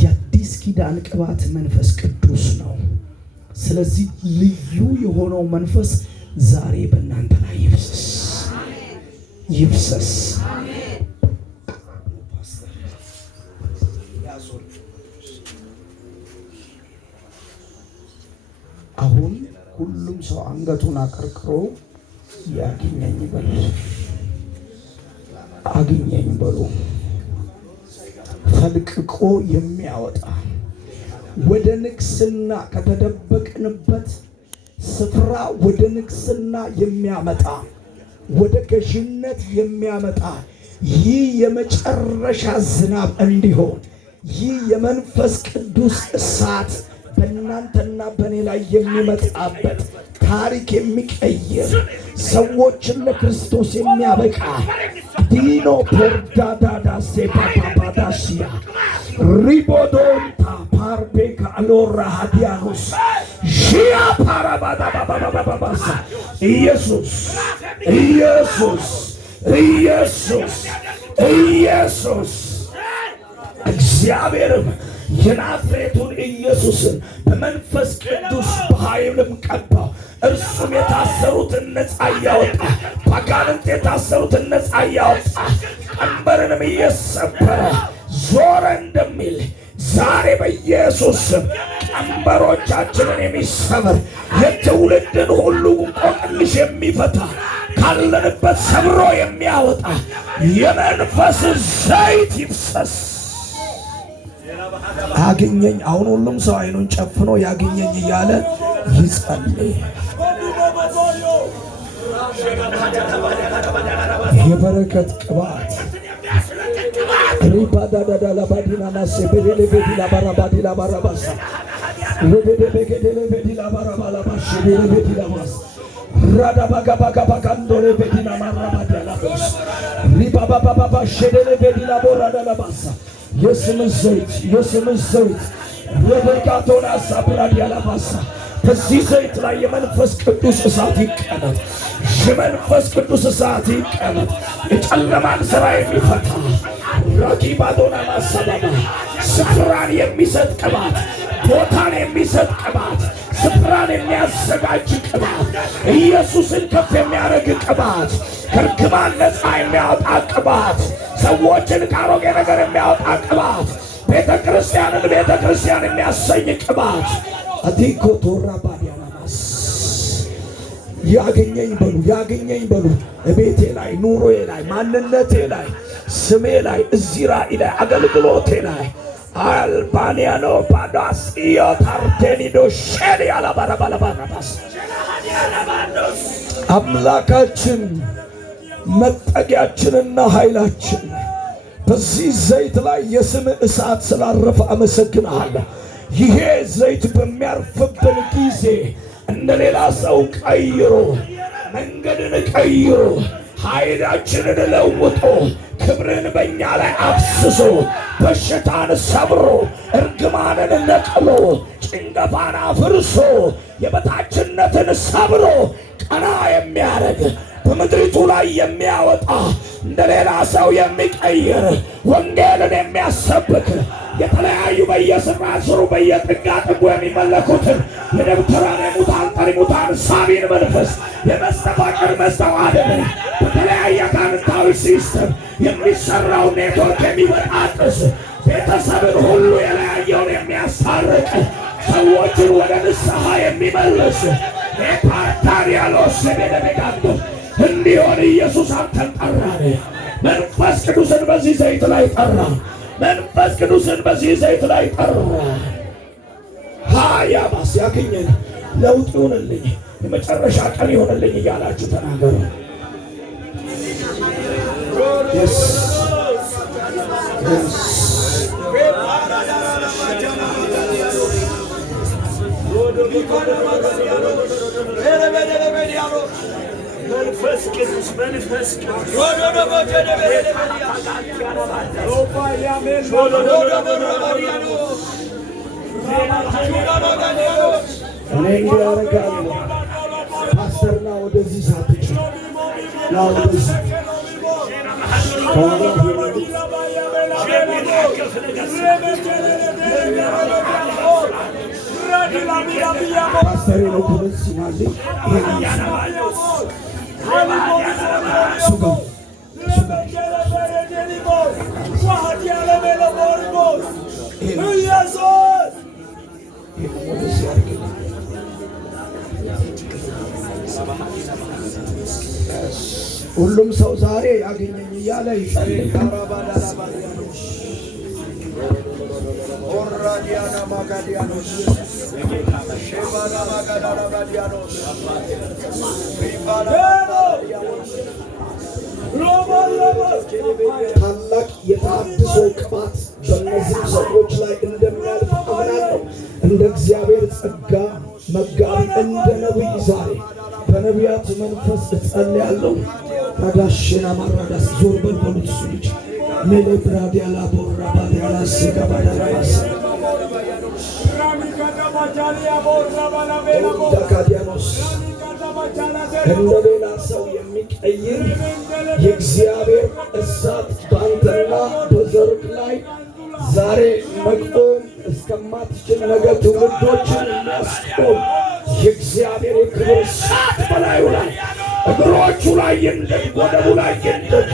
የአዲስ ኪዳን ቅባት መንፈስ ቅዱስ ነው። ስለዚህ ልዩ የሆነው መንፈስ ዛሬ በእናንተ ላይ ይፍሰስ ይፍሰስ። አሁን ሁሉም ሰው አንገቱን አቀርቅሮ ያገኘኝ በሉ፣ አገኘኝ በሉ። ፈልቅቆ የሚያወጣ ወደ ንግስና ከተደበቅንበት ስፍራ ወደ ንግስና የሚያመጣ ወደ ገዥነት የሚያመጣ ይህ የመጨረሻ ዝናብ እንዲሆን ይህ የመንፈስ ቅዱስ እሳት በእናንተና በእኔ ላይ የሚመጣበት ታሪክ የሚቀይር ሰዎችን ለክርስቶስ የሚያበቃ ዲኖ ፖርዳዳዳ ሴፓፓዳሲያ ሪቦዶንታ ፓርቤካ አሎራ ሃዲያኖስ ሺያ ፓራባዳባባባባሳ ኢየሱስ ኢየሱስ ኢየሱስ ኢየሱስ እግዚአብሔርም የናዝሬቱን ኢየሱስን በመንፈስ ቅዱስ በኃይልም ቀባው። እርሱም የታሰሩትን ነፃ እያወጣ በአጋንንት የታሰሩትን ነፃ እያወጣ ቀንበርንም እየሰበረ ዞረ እንደሚል ዛሬ በኢየሱስ ቀንበሮቻችንን የሚሰብር የትውልድን ሁሉ እንቆቅልሽ የሚፈታ ካለንበት ሰብሮ የሚያወጣ የመንፈስ ዘይት ይፍሰስ። አገኘኝ። አሁን ሁሉም ሰው አይኑን ጨፍኖ ያገኘኝ እያለ ይጸልይ። የበረከት ቅባት ሪባዳዳዳ ላባዲና ማሴ በደለ በዲላ ባራባዲ ላባራባሳ ወደደ በገደለ በዲላ ባራባላባሽ በደለ በዲላ ማስ ራዳባጋባጋባጋንዶለ በዲና ማራባዲ ላባስ ሪባባባባ ሸደለ በዲላ ቦራዳላባሳ የስም ዘይት ወደጋቶና ሳብራድ ያላባሳ በዚህ ዘይት ላይ የመንፈስ ቅዱስ እሳት ይቀመጥ። የመንፈስ ቅዱስ እሳት ይቀመጥ። የጨለማን ሥራ የሚፈታ ራኪባዶና ማሰባባ ስፍራን የሚሰጥ ቅባት፣ ቦታን የሚሰጥ ቅባት፣ ስፍራን የሚያዘጋጅ ቅባት፣ ኢየሱስን ከፍ የሚያደርግ ቅባት፣ ከርግማን ነፃ የሚያወጣ ቅባት፣ ሰዎችን ከአሮጌ ነገር የሚያወጣ ቅባት፣ ቤተ ክርስቲያን የሚያሰኝ ቅባት አዲኮ ቶራ ባዲያናማስ ያገኘኝ በሉ እቤቴ ላይ፣ ኑሮዬ ላይ፣ ማንነቴ ላይ፣ ስሜ ላይ፣ እዚህ ራእይ ላይ፣ አገልግሎቴ ላይ አልባኒያኖ ባዳስ ኢዮታርቴኒዶ ሼዲ አላባራባላባራባስ አምላካችን መጠጊያችንና ኃይላችን በዚህ ዘይት ላይ የስም እሳት ስላረፈ አመሰግናለሁ። ይሄ ዘይት በሚያርፍብን ጊዜ እንደ ሌላ ሰው ቀይሮ መንገድን ቀይሮ ኃይላችንን ለውጦ ክብርን በእኛ ላይ አፍስሶ በሽታን ሰብሮ እርግማንን ነቅሎ ጭንገፋን አፍርሶ የበታችነትን ሰብሮ ቀና የሚያደርግ በምድሪቱ ላይ የሚያወጣ እንደ ሌላ ሰው የሚቀይር ወንጌልን የሚያሰብክ የተለያዩ በየስራስሩ በየጥጋ ጥጉ የሚመለኩትን የደብተራን የሙታን ጠሪሙታን ሳቢን መንፈስ የመስተፋቅር መስተዋድን በተለያየ አጋንንታዊ ሲስተም የሚሰራው ኔትወርክ የሚበጣጥስ ቤተሰብን ሁሉ የለያየውን የሚያስታርቅ ሰዎችን ወደ ንስሐ የሚመልስ የፓርታሪያሎስ ቤደቤጋንዶ እንዲሆን ኢየሱስ አንተን ጠራን። መንፈስ ቅዱስን በዚህ ዘይት ላይ ጠራ። መንፈስ ቅዱስን በዚህ ዘይት ላይ ጠራ። ሃያባስ ያገኘን ለውጥ ይሆንልኝ፣ የመጨረሻ ቀን ይሆንልኝ እያላችሁ ተናገሩ። yes መንፈስ ቅዱስ መንፈስ ቅዱስ እኔ ያረጋለሁ ፓስተርና ወደዚህ ሳትጭ ና ወደዚህ ፓስተር ነው ወደዚህ ማለት ሱጋው ሁሉም ሰው ዛሬ ያገኘኝ እያለ ይጸልያል። ታላቅ የተሐድሶ ቅባት በእነዚህ ሰዎች ላይ እንደሚያልፍ አምናለሁ። እንደ እግዚአብሔር ጸጋ መጋቢ እንደ ነቢይ ዛሬ በነቢያት መንፈስ እጸልያለሁ። ታዳሽና ማራዳስ ዞር በል በሉት እሱ ልጅ ሜሌ ብራዲያላ ቦራ ባዲያላ ሲጋ ባዳራባስ ዳካዲያኖስ እንደ ሌላ ሰው የሚቀይር የእግዚአብሔር እሳት በአንተና በዘርህ ላይ ዛሬ መቆም እስከማትችል ነገር ትውልዶችን የሚያስቆም የእግዚአብሔር የክብር እሳት በላዩ ላይ እግሮቹ ላይ ይንደድ፣ ወደቡ ላይ ይንደድ።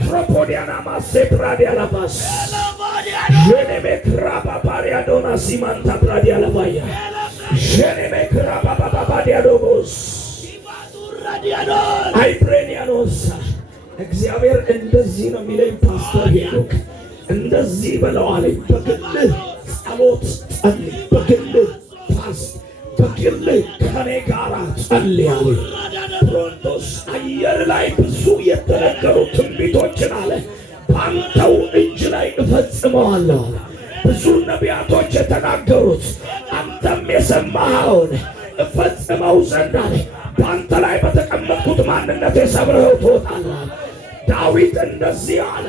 ፕሮፖዲያና ማሴፕራዲያላባስ ዤኔሜክራባባሪያዶና ሲማንታ ብራዲያላባያ ዤኔሜክራባባባዲያዶቦስ አይፕሬኒያኖስ እግዚአብሔር እንደዚህ ነው የሚለኝ ፓስተር ሄኖክ እንደዚህ በለዋለኝ። በግልህ ጸሎት ጸልይ፣ በግልህ ፋስት፣ በግልህ ከኔ ጋር ጸልያለሁ። ፕሮንቶስ አየር ላይ ብዙ የተነገሩ ትንቢቶችን አለ በአንተው እጅ ላይ እፈጽመዋለሁ። ብዙ ነቢያቶች የተናገሩት አንተም የሰማኸውን እፈጽመው ዘንድ አለ በአንተ ላይ በተቀመጥኩት ማንነት የሰብረኸው ትወጣለህ። ዳዊት እንደዚህ አለ፣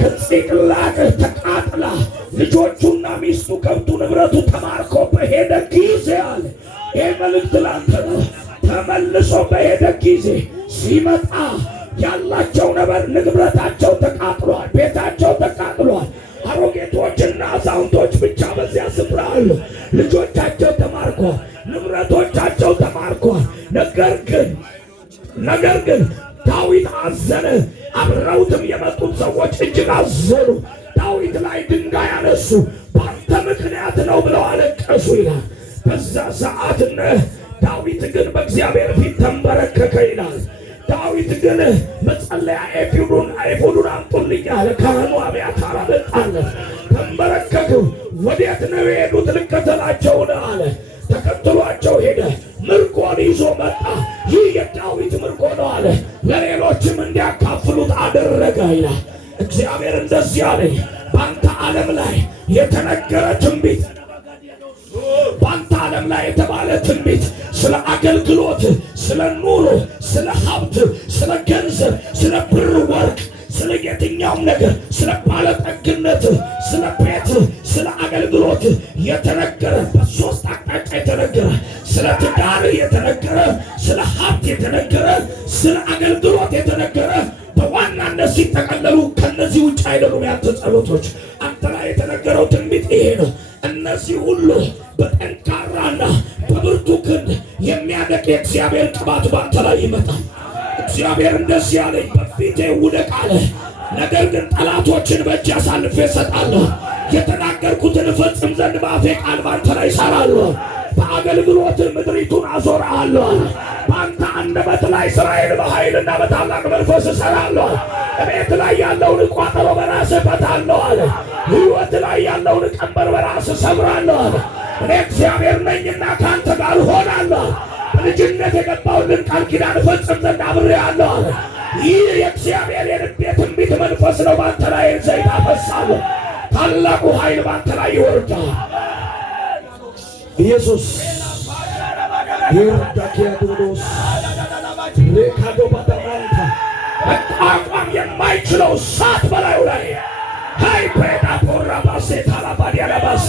ከጺቅላግ ተቃጥላ ልጆቹና ሚስቱ ከብቱ ንብረቱ ተማርኮ በሄደ ጊዜ አለ ይህ መልእክት ላንተ ነው። ተመልሶ በሄደ ጊዜ ሲመጣ ያላቸው ነበር ንብረታቸው ተቃጥሏል፣ ቤታቸው ተቃጥሏል። አሮጌቶችና አዛውንቶች ብቻ በዚያ ስፍራ አሉ። ልጆቻቸው ተማርኳል፣ ንብረቶቻቸው ተማርኳል። ነገር ግን ዳዊት አዘነ፣ አብረውትም የመጡት ሰዎች እጅግ አዘኑ። ዳዊት ላይ ድንጋይ ያነሱ፣ በአንተ ምክንያት ነው ብለው አለቀሱ ይላል። በዛ ሰዓት ዳዊት ግን በእግዚአብሔር ፊት ተንበረከከ ይላል። ዳዊት ግን መጸለያ ኤፉዱን አምጡልኝ አለ። ካህኑ አብያታር አመጣለት። ተንበረከከ። ወዴት ነው የሄዱት? ልከተላቸው አለ። ተከትሏቸው ሄደ። ምርኮን ይዞ መጣ። ይህ የዳዊት ምርኮ ነው አለ። ለሌሎችም እንዲያካፍሉት አደረገ ይላል። እግዚአብሔር እንደዚህ አለኝ፣ በአንተ ዓለም ላይ የተነገረ ትንቢት፣ በአንተ ዓለም ላይ የተባለ ትንቢት ስለ አገልግሎት፣ ስለ ኑሮ፣ ስለ ሀብት፣ ስለ ገንዘብ፣ ስለ ብር ወርቅ፣ ስለ የትኛውም ነገር፣ ስለ ባለጠግነት፣ ስለ ቤት፣ ስለ አገልግሎት የተነገረ በሶስት አቅጣጫ የተነገረ ስለ ትዳር የተነገረ፣ ስለ ሀብት የተነገረ፣ ስለ አገልግሎት የተነገረ በዋናነት ሲጠቀለሉ ከነዚህ ውጭ አይደሉም ያንተ ጸሎቶች። አንተ ላይ የተነገረው ትንቢት ይሄ ነው። እነዚህ ሁሉ በጠንካራና በብርቱ ክንድ የሚያደቅ የእግዚአብሔር ቅባት ባንተ ላይ ይመጣል። እግዚአብሔር እንደዚህ ያለኝ፣ በፊቴ ውደቅ አለ። ነገር ግን ጠላቶችን በእጅ አሳልፌ እሰጣለሁ። የተናገርኩትን እፈጽም ዘንድ በአፌ ቃል ባንተ ላይ እሰራለሁ። በአገልግሎት ምድሪቱን አዞርሃለሁ። በአንተ አንደበት ላይ ሥራዬን በኃይልና በታላቅ መንፈስ እሰራለሁ። እቤት ላይ ያለውን ቋጠሮ በራስህ እፈታለሁ አለ። ሕይወት ላይ ያለውን ቀንበር በራስህ ሰብራለሁ አለ። እኔ እግዚአብሔር ነኝና ከአንተ ጋር እሆናለሁ። በልጅነት የገባሁልን ቃል ኪዳን እፈጽም ዘንድ አብሬሃለሁ አለ። ይህ የእግዚአብሔር የልቤ ትንቢት መንፈስ ነው። በአንተ ላይ ዘይት አፈሳለሁ። ታላቁ ኃይል በአንተ ላይ ይወርዳል። ኢየሱስ ይርዳኪያዶስ ሬካዶ ባዳራንታ መቋቋም የማይችለው እሳት በላዩ ላይ ሃይ ፕሬዳ ቦራ ባሴ ታላባዲያ ለባሴ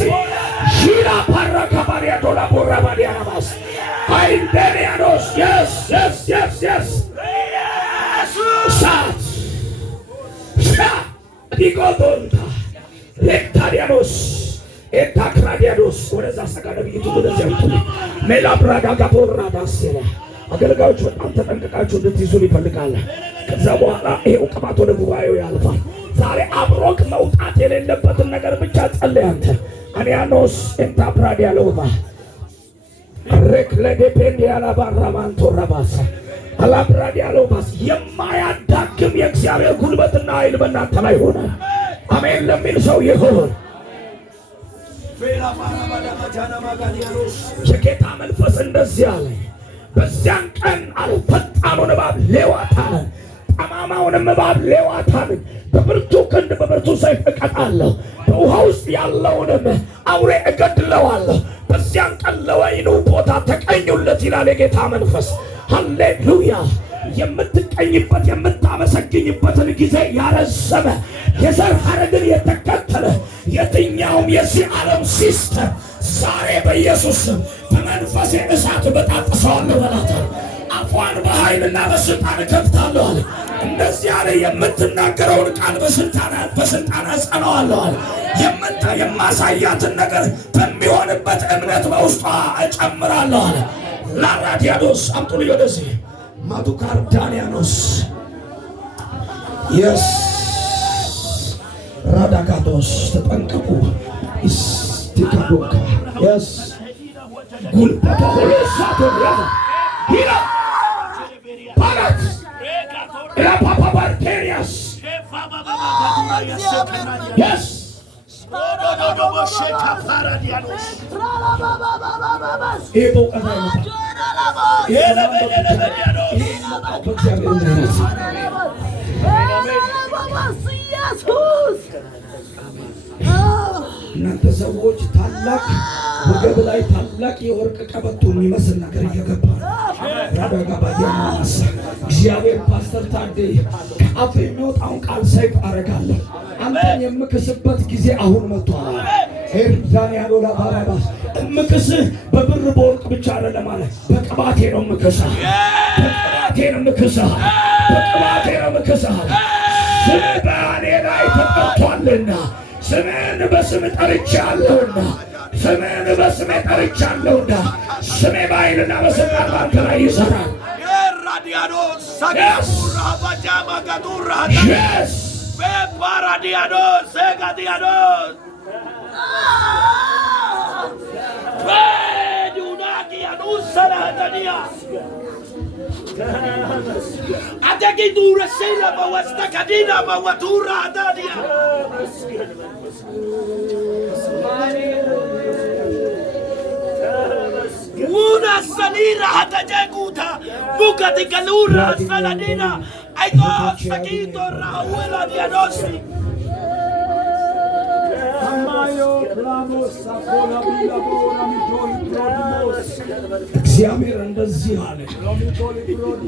ሺላ ፓራካ ባሪያ ዶላ ቦራ ባዲያ ለባሴ አይንደሪያኖስ yes እሳት ሻ ዲጎዶንታ ሌክታሪያኖስ ኤታክራዲያኖስ ወደዛ ሰጋደብይቱ ወደዛ ይጥሉ ሜላብራጋ ጋቦራ ባሴ አገልጋዮች በጣም ተጠንቀቃችሁ እንድትይዙ ይፈልጋል። ከዛ በኋላ ይሄው ቅባት ወደ ጉባኤው ያልፋል። ዛሬ አብሮክ መውጣት የሌለበትን ነገር ብቻ ጸልይ። አንተ አኒያኖስ ኤንታፕራዲያ ለውባ ረክለዴፔንዲያ ላባራማንቶ ረባሳ አላብራዲያ ለውባስ የማያዳግም የእግዚአብሔር ጉልበትና ኃይል በእናንተ ላይ ሆነ። አሜን ለሚል ሰው ይሁን። የጌታ መንፈስ እንደዚህ አለ። በዚያን ቀን ፈጣኑን እባብ ሌዋታንን ጠማማውንም እባብ ሌዋታንን በብርቱ ክንድ በብርቱ ሰይፍ እቀጣለሁ፣ በውሃ ውስጥ ያለውንም አውሬ እገድለዋለሁ። በዚያን ቀን ለወይኑ ቦታ ተቀኙለት ይላል የጌታ መንፈስ። ሃሌሉያ! የምትቀኝበት የምታመሰግኝበትን ጊዜ ያረዘመ የዘር ሐረግን የተከተለ የትኛውም የዚህ ዓለም ሲስተም ዛሬ በኢየሱስ ስም በመንፈሴ እሳት በጣጥሰዋለሁ በላታ። አፏን በኃይልና በስልጣን እከፍታለሁ አለ። እንደዚህ አለ። የምትናገረውን ቃል በስልጣን አጸናዋለሁ አለ። የማሳያትን ነገር በሚሆንበት እምነት በውስጧ እጨምራለሁ አለ። ላራዲያኖስ አምጡልኝ ወደዚህ ማዱካርዳኒያኖስ የስ ራዳጋዶስ ተጠንቀቁ። ኢስቲካዶካ የስ ጉልበታ ሆሎሳቶሪያ ሂራ ፓራት ራፓፓባርቴሪያስ የስ እናንተ ሰዎች ታላቅ ወገብ ላይ ታላቅ የወርቅ ቀበቶ የሚመስል ነገር እየገባ ያዳጋባያማስ እግዚአብሔር ፓስተር ታዴ ከአፍ የሚወጣውን ቃል ሰይፍ አረጋለሁ። አንተን የምክስበት ጊዜ አሁን መጥቷል። ኤርዳንያሎ ላባራባስ እምክስህ በብር በወርቅ ብቻ አይደለም ማለት በቅባቴ ነው የምክስህ፣ በቅባቴ ነው የምክስህ፣ በቅባቴ ነው የምክስህ። ስም በእኔ ላይ ተጠርቷልና ስሜን በስም ጠርቻለሁና ስሜን በስሜ ጠርቻለሁና ስሜ በኃይልና በስልጣን ባንተ ላይ ይሰራል። Una salira hatajaguta buka tikalura saladina aito sakito rahuela diagnosi amayo plamos sakola bila bora mijoi prodimos እግዚአብሔር እንደዚህ አለ።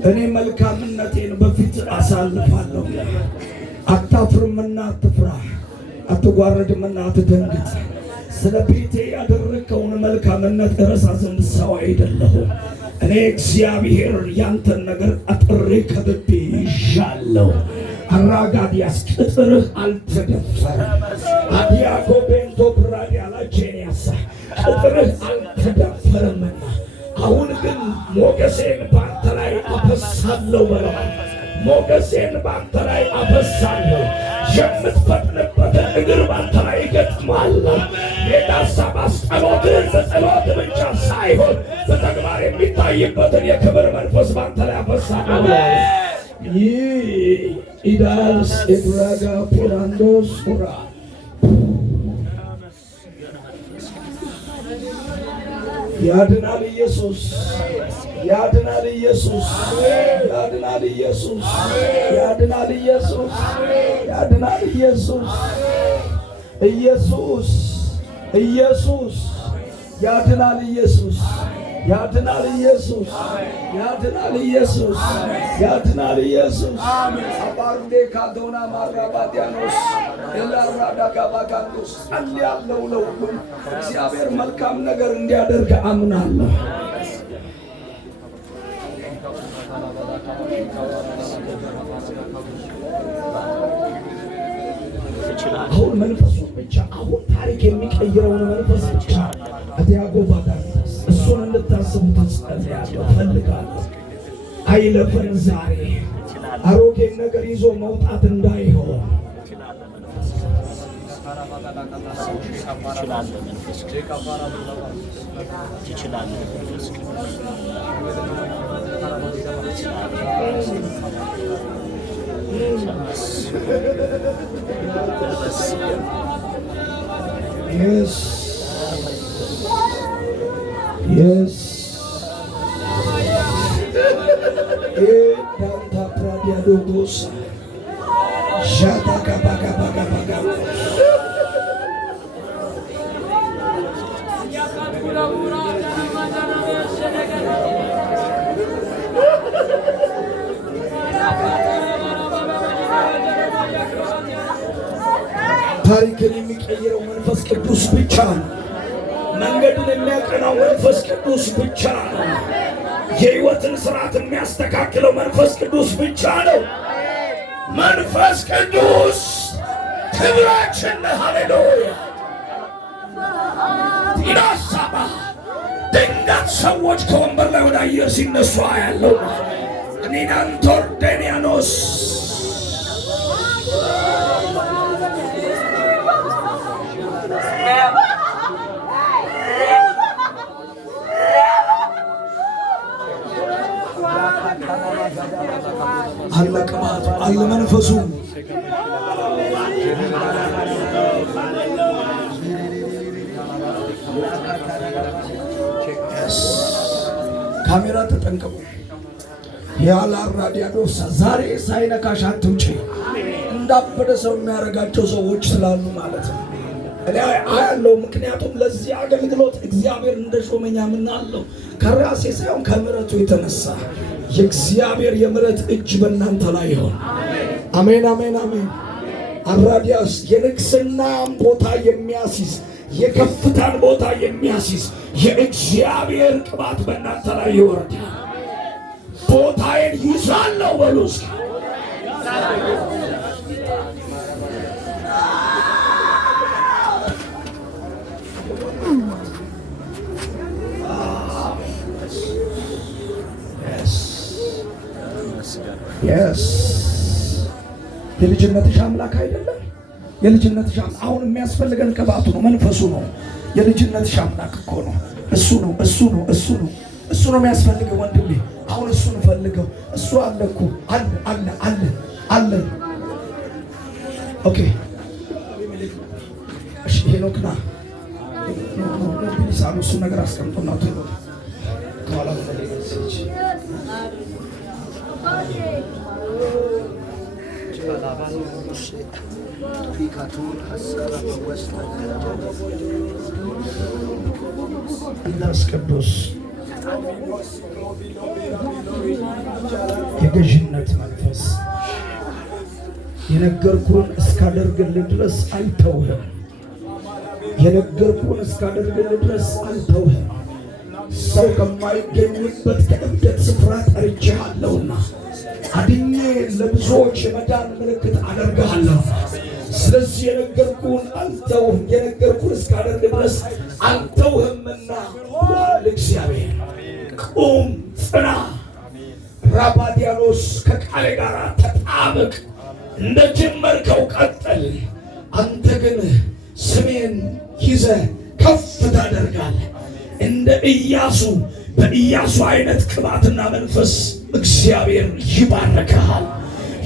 እኔ መልካምነቴን በፊት አሳልፋለሁ። አታፍርምና አትፍራ፣ አትጓረድምና አትደንግጥ። ስለ ቤቴ ያደረከውን መልካምነት እረሳ ዘንድ ሰው አይደለሁም። እኔ እግዚአብሔር ያንተን ነገር አጥሬ ከብቤ ይዣለሁ። አራጋዲያስ ቅጥርህ አልተደፈረም። አዲያጎ ቤንቶ ብራዲያ ላቼንያሳ ቅጥርህ አልተደፈረምና አሁን ግን ሞገሴን ባንተ ላይ አፈሳለሁ በለው። ሞገሴን ባንተ ላይ አፈሳለሁ። የምትፈጥንበትን እግር ባንተ ላይ ይገጥማለሁ። የዳሳብ ጸሎትን በጸሎት ብቻ ሳይሆን በተግባር የሚታይበትን የክብር መንፈስ ባንተ ላይ አፈሳለሁ። ይህ ኢዳስ ኤድራጋ ፖራንዶስ ራ ያድናል ኢየሱስ፣ ያድናል ኢየሱስ፣ ያድናል ኢየሱስ፣ ያድናል ኢየሱስ፣ ያድናል ኢየሱስ፣ ኢየሱስ፣ ኢየሱስ፣ ያድናል ኢየሱስ፣ ያድናል ኢየሱስ፣ ያድናል ኢየሱስ፣ ያድናል ኢየሱስ። አባርዴ ካዶና ማራባዲያኖስ ኤላራዳ ጋባጋንዶስ ጸልያለሁ። ለሁሉም እግዚአብሔር መልካም ነገር እንዲያደርግ አምናለሁ። አሁን መንፈሱ ብቻ አሁን ታሪክ የሚቀይረውን መንፈስ ብቻ አዲያጎባ ዳንታስ እሱን እንድታስቡ ተጸልያለሁ ፈልጋለሁ። አይለፈን ዛሬ አሮጌ ነገር ይዞ መውጣት እንዳይሆን Yes. Yes. Danta pradia dogos. Jata kabaga baga baga. ታሪክን የሚቀይረው መንፈስ ቅዱስ ብቻ ነው። መንገድን የሚያቀናው መንፈስ ቅዱስ ብቻ ነው። የሕይወትን ስርዓት የሚያስተካክለው መንፈስ ቅዱስ ብቻ ነው። መንፈስ ቅዱስ ክብራችን። ሃሌሉያ። ኢናሳባ ድንገት ሰዎች ከወንበር ላይ ወደ አየር ሲነሱ ያለው እኔናንቶር ዴንያኖስ አለ ቅባቱ አለ መንፈሱ። ካሜራ ተጠንቀቁ። ያላራዲያዶስ ዛሬ ሳይነካሽ አትውጪ። እንዳበደ ሰው የሚያደርጋቸው ሰዎች ስላሉ ማለት ነው። እኔ አያለው። ምክንያቱም ለዚህ አገልግሎት እግዚአብሔር እንደሾመኝ አምናለሁ። ከራሴ ሳይሆን ከምሕረቱ የተነሳ የእግዚአብሔር የምሕረት እጅ በእናንተ ላይ ይሆን። አሜን፣ አሜን፣ አሜን። አራዲያስ የንግስናን ቦታ የሚያስይዝ የከፍታን ቦታ የሚያስይዝ የእግዚአብሔር ቅባት በእናንተ ላይ ይወርዳል። ቦታዬን ይዛለሁ በሉ እስኪ። Yes. የልጅነትሽ አምላክ አይደለም? የልጅነትሽ አምላክ አሁን የሚያስፈልገን ቅባቱ ነው፣ መንፈሱ ነው። የልጅነትሽ አምላክ እኮ ነው። እሱ ነው፣ እሱ ነው፣ እሱ ነው፣ እሱ ነው የሚያስፈልገው ወንድሜ። አሁን እሱን ፈልገው። እሱ አለ እኮ አለ፣ አለ፣ አለ፣ አለ። ኦኬ እሺ፣ ሄኖክና ቢሊሳኑ እሱ ነገር አስቀምጦና ተይሎ ከኋላ ወደዚህ መንፈስ ቅዱስ የገዥነት መንፈስ የነገርኩህን እስካደርግልህ ድረስ አልተውህም። የነገርኩህን እስካደርግልህ ድረስ አልተውህም። ሰው ከማይገኝበት ከእብደት ስፍራ ጠርቼሃለሁና አድኜ ለብዙዎች የመዳን ምልክት አደርግሃለሁ። ስለዚህ የነገርኩህን አልተውህም። የነገርኩህን እስካደርግ ድረስ አልተውህምና እግዚአብሔር ቁም፣ ጽና። ራባዲያኖስ ከቃሌ ጋር ተጣበቅ፣ እንደ ጀመርከው ቀጥል። አንተ ግን ስሜን ይዘህ ከፍ ታደርጋለህ። እንደ ኢያሱ በኢያሱ አይነት ቅባትና መንፈስ እግዚአብሔር ይባርክሃል።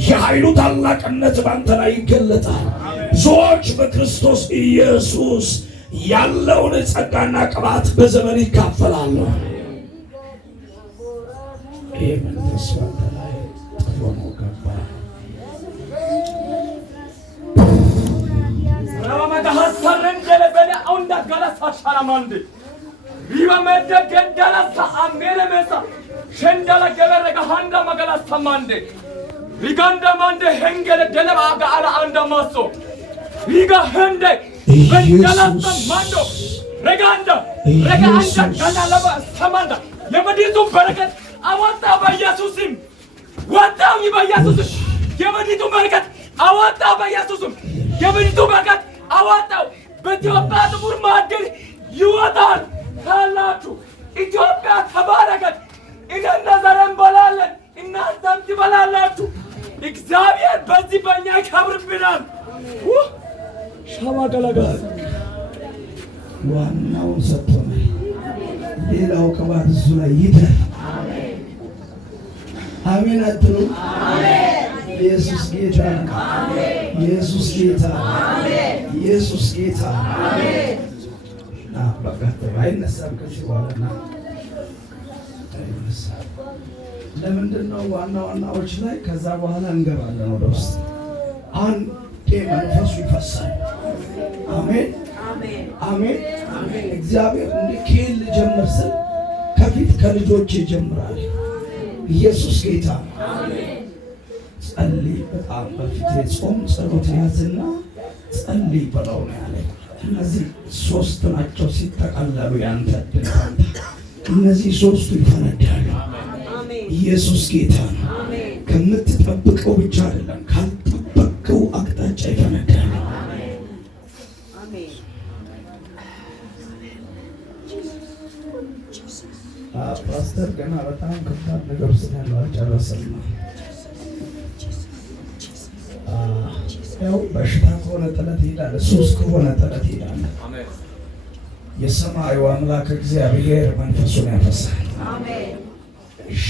የኃይሉ ታላቅነት ባንተ ላይ ይገለጣል። ብዙዎች በክርስቶስ ኢየሱስ ያለውን ጸጋና ቅባት በዘመን ይካፈላሉ። ይህ መንፈስ ባንተ ላይ ጥፎ ገባ። Riva medde gendala sa amene mesa. Shendala geberega handa magala samande. Riganda mande hengele denaba aga ala anda maso. Riga hende gendala samando. Reganda reganda ganalaba samanda. Yemaditu barakat awata ba Yesusim. Wata mi ba Yesusim. Yemaditu barakat awata ba Yesusim. Yemaditu barakat awata በኢትዮጵያ ጥቁር ማዕድን ይወጣል ካላችሁ ኢትዮጵያ ተባረከት። እኔና ዘር እንበላለን እናንተም ትበላላችሁ። እግዚአብሔር በዚህ በእኛ ይከብርብናል። ሻማ ገለገል ዋናውን ሰጥቶናል። ሌላው ቅባት እሱ ላይ ይደር። አሜን አትሉ? ኢየሱስ ጌታ ነው። ኢየሱስ ጌታ ኢየሱስ ጌታ አሜን። በቃ አይነሳም ከዚህ በኋላ አይነሳም። ለምንድን ነው ዋና ዋናዎች ላይ ከዛ በኋላ እንገባለን ወደ ውስጥ። አንዴ መንፈሱ ይፈሳል። አሜን አሜን አሜን። እግዚአብሔር እንዲህ ልጀምር ስል ከፊት ከልጆች ይጀምራል። ኢየሱስ ጌታ አሜን። ጸልይ፣ በጣም በፊት ጾም ጸሎት ያዝና ጸልይ በለው ነው ያለኝ። እነዚህ ሶስት ናቸው ሲጠቃለሉ ያንተ ድል ፈንታ። እነዚህ ሶስቱ ይፈነዳሉ። ኢየሱስ ጌታ ነው። ከምትጠብቀው ብቻ አይደለም ካልጠበቀው አቅጣጫ ይፈነዳሉ። ፓስተር ገና በጣም ከባድ ነገር ውስጥ ያለው አልጨረሰም። ያው በሽታ ከሆነ ጥለት ይሄዳል፣ ሱስ ከሆነ ጥለት ይሄዳል። የሰማዩ አምላክ እግዚአብሔር መንፈሱን ያፈሳል። አሜን። እሺ፣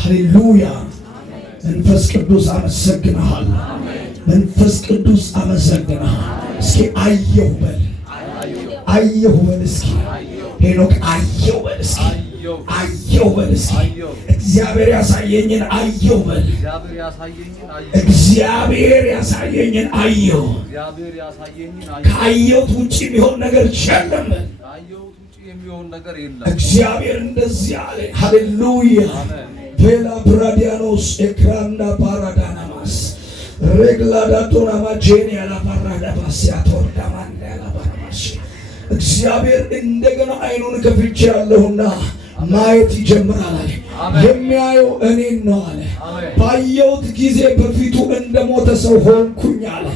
ሃሌሉያ። መንፈስ ቅዱስ አመሰግናለሁ። መንፈስ ቅዱስ አመሰግናለሁ። እስኪ አየሁ በል፣ አየሁ በል እስኪ ሄኖክ አየሁ በል እስኪ አየሁ በል እስኪ እግዚአብሔር ያሳየኝን አየሁ በል። እግዚአብሔር ያሳየኝን አየሁ። ከአየሁት ውጭ የሚሆን ነገር የለም። እግዚአብሔር እንደዚህ አለ። ሃሌሉያ። ቬላ ብራዲያኖስ ኤክራንዳ ባራዳናማስ ሬግላዳቶና ማጄኒ ያላባራዳባስ ያቶርዳማንዳ ያላባራማስ እግዚአብሔር እንደገና አይኑን ከፍቼ ያለሁና ማየት ይጀምራል። የሚያየው እኔን ነው አለ። ባየሁት ጊዜ በፊቱ እንደሞተ ሰው ሆንኩኝ አለ።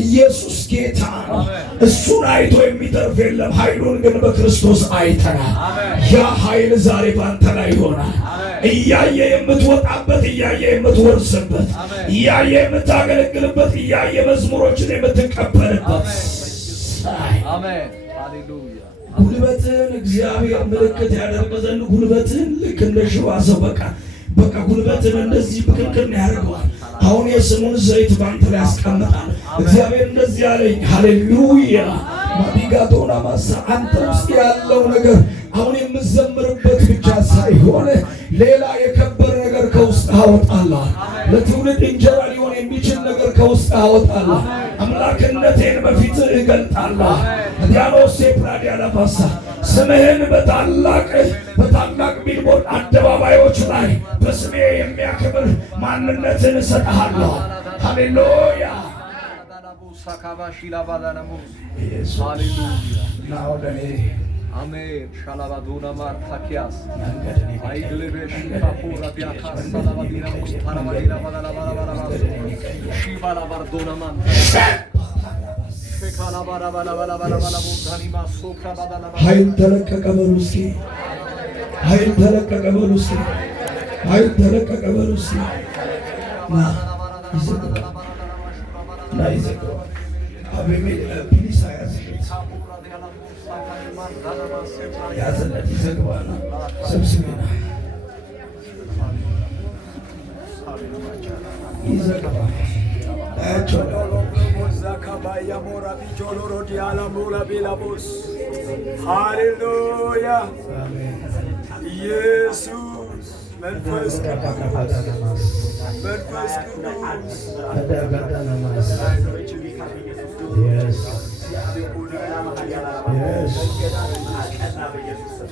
ኢየሱስ ጌታ ነው። እሱን አይቶ የሚተርፍ የለም። ኃይሉን ግን በክርስቶስ አይተናል። ያ ኃይል ዛሬ ባንተ ላይ ይሆናል። እያየ የምትወጣበት፣ እያየ የምትወርስበት፣ እያየ የምታገለግልበት፣ እያየ መዝሙሮችን የምትቀበልበት አሜን። ሃሌሉያ። ጉልበትን እግዚአብሔር ምልክት ያደርግ ዘንድ ጉልበትን ልክ እንደ ሽባ ሰው በቃ ጉልበትን እንደዚህ ብክክር ያደርገዋል። አሁን የስሙን ዘይት ባንተ ላይ ያስቀምጣል። እግዚአብሔር እንደዚህ ያለኝ ሃሌሉያ። ማዲጋቶና ማሳ አንተ ውስጥ ያለው ነገር አሁን የምዘምርበት ብቻ ሳይሆን ሌላ የከበረ ነገር ከውስጥ አወጣለሁ። ለትውልድ እንጀራ ሊሆን የሚችል ነገር ከውስጥ አወጣለሁ። አምላክነቴን በፊት እገልጣለሁ። ዲያኖስ ፕራዲያ ለባሳ ስምህን በታላቅ ቢልቦርድ አደባባዮች ላይ በስሜ የሚያከብር ማንነትን እሰጥሃለሁ። ሃሌሉያ። አሜን። ሻላባዱና ማርታኪያስ አይግልበሽ ካፖራ ቢያካስ ሰላባዲና ሙስታራባዲና ባላባላባላባላ ሺባላባርዶና ማን ኃይል ተለቀቀ በሉ እስኪ፣ ኃይል ተለቀቀ በሉ እስኪ፣ ኃይል ተለቀቀ በሉ እስኪ። ና ይዘግባ ፕሊስ ያዘለት ይዘግባና ሰብስቤና ይዘግባ ሃሌሉያ። ኢየሱስ መንፈስ ቅዱስ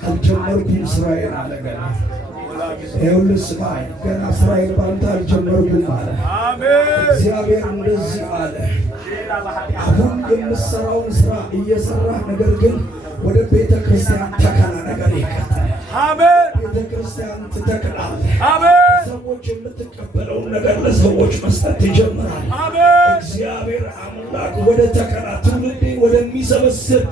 አልጀመርኩም ስራዬን አለ ገና። ይኸውልህ ስማኝ፣ ገና ስራዬን ባንተ አልጀመርኩም አለ እግዚአብሔር። እንደዚህ አለ፣ አሁን የምሰራውን ስራ እየሰራህ ነገር ግን ወደ ቤተ ክርስቲያን ተከላ ነገር ይቀጥል። አሜን። ቤተ ክርስቲያን ትተክላለህ። አሜን። ሰዎች የምትቀበለውን ነገር ለሰዎች መስጠት ይጀምራል። አሜን። እግዚአብሔር አምላክ ወደ ተከላ ትውልድ ወደሚሰበስብ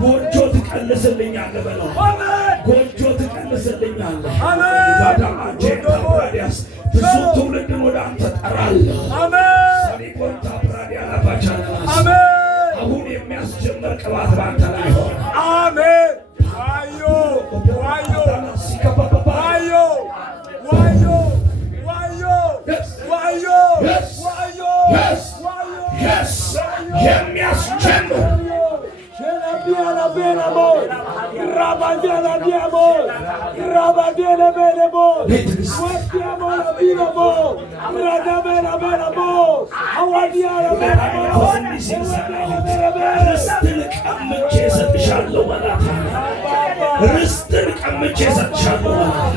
ጎጆ ትቀልስልኛለህ በለው። አሜን። ጎጆ ትቀልስልኛለህ። አሜን። ባዳማጄ ታብራዲያስ ብዙ ትውልድን ወደ አንተ ጠራለሁ። አሜን። ሳሊቆንታ ብራዲያላ ባቻናስ አሜን። አሁን የሚያስጀምር ቅባት ባንተ ላይ ሆነ። አሜን። ዋዮ ዋዮ ዋዮ ዋዮ ዋዮ ዋዮ ዋዮ የሚያስጀምር ርስትን ቀምቼ እሰጥሻለሁ ማለት ርስትን ቀምቼ እሰጥሻለሁ ማለት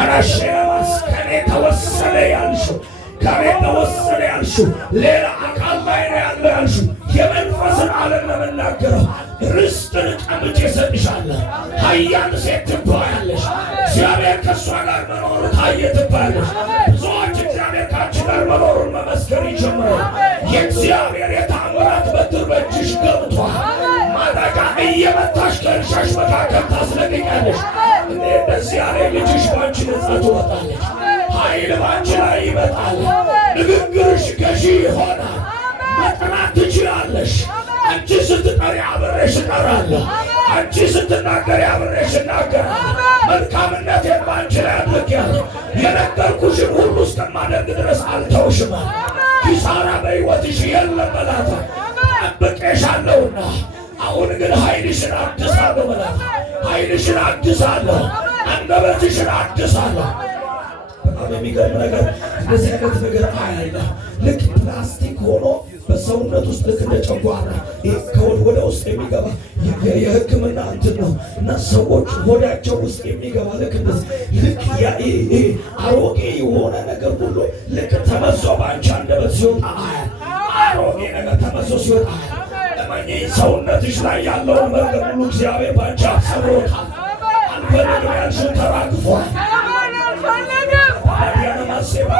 አራሽራስ ከኔ ተወሰደ ያልሽው ከኔ ተወሰደ ያልሽው ሌላ አካል ላይ ነው ያለው ያልሽው የመንፈስን ዓለም ነው የምናገረው። ርስትን ቀምቼ እሰጥሻለሁ። ኃያል ሴት ትባያለሽ። እግዚአብሔር ከእሷ ጋር መኖሩ ታየ ትባያለሽ። ብዙዎች እግዚአብሔር ከአንቺ ጋር መኖሩን መመስከር ይጀምራል። የእግዚአብሔር የተአምራት በትር በእጅሽ ገብቷል። ማድረጋ እየመታሽ ከእርሻሽ መካከል ታስለቅቂያለሽ። እኔ እንደዚህ ያለ ልጅሽ ባንቺ ነጻ ትወጣለች። ኃይል ባንቺ ላይ ይመጣል። ንግግርሽ ገዢ ይሆናል። መጥራት ትችላለሽ። አንቺ ስትጠሪ አብሬሽ እጠራለሁ። አንቺ ስትናገሪ አብሬሽ እናገራለሁ። መልካምነቴን ባንቺ ላይ አድርጌያለሁ። የነገርኩሽን ሁሉ እስከማደርግ ድረስ አልተውሽም። ኪሳራ በሕይወትሽ የለም በላት። ጠብቄሻለሁና አሁን ግን ኃይልሽን አድሳለሁ በላት። ኃይልሽን አድሳለሁ። አንደበትሽን አድሳለሁ። በጣም የሚገርም ነገር እንደዚህ አይነት ነገር አያለሁ። ልክ ፕላስቲክ ሆኖ በሰውነት ውስጥ ልክ እንደ ጨጓራ ወደ ውስጥ የሚገባ የሕክምና እንትን ነው እና ሰዎች ሆዳቸው ውስጥ የሚገባ ልክ ልክ አሮጌ የሆነ ነገር ሁሉ ልክ ተመዞ በአንቺ አንደበት ሲወጣ አሮጌ ነገር ተመዞ ሲወጣ ለማንኛውም ሰውነትሽ ላይ ያለውን መርገም ሁሉ እግዚአብሔር በአንቺ አሰብሮታል። አልፈልግም ያልሽው ተራግፏል። ማሴባ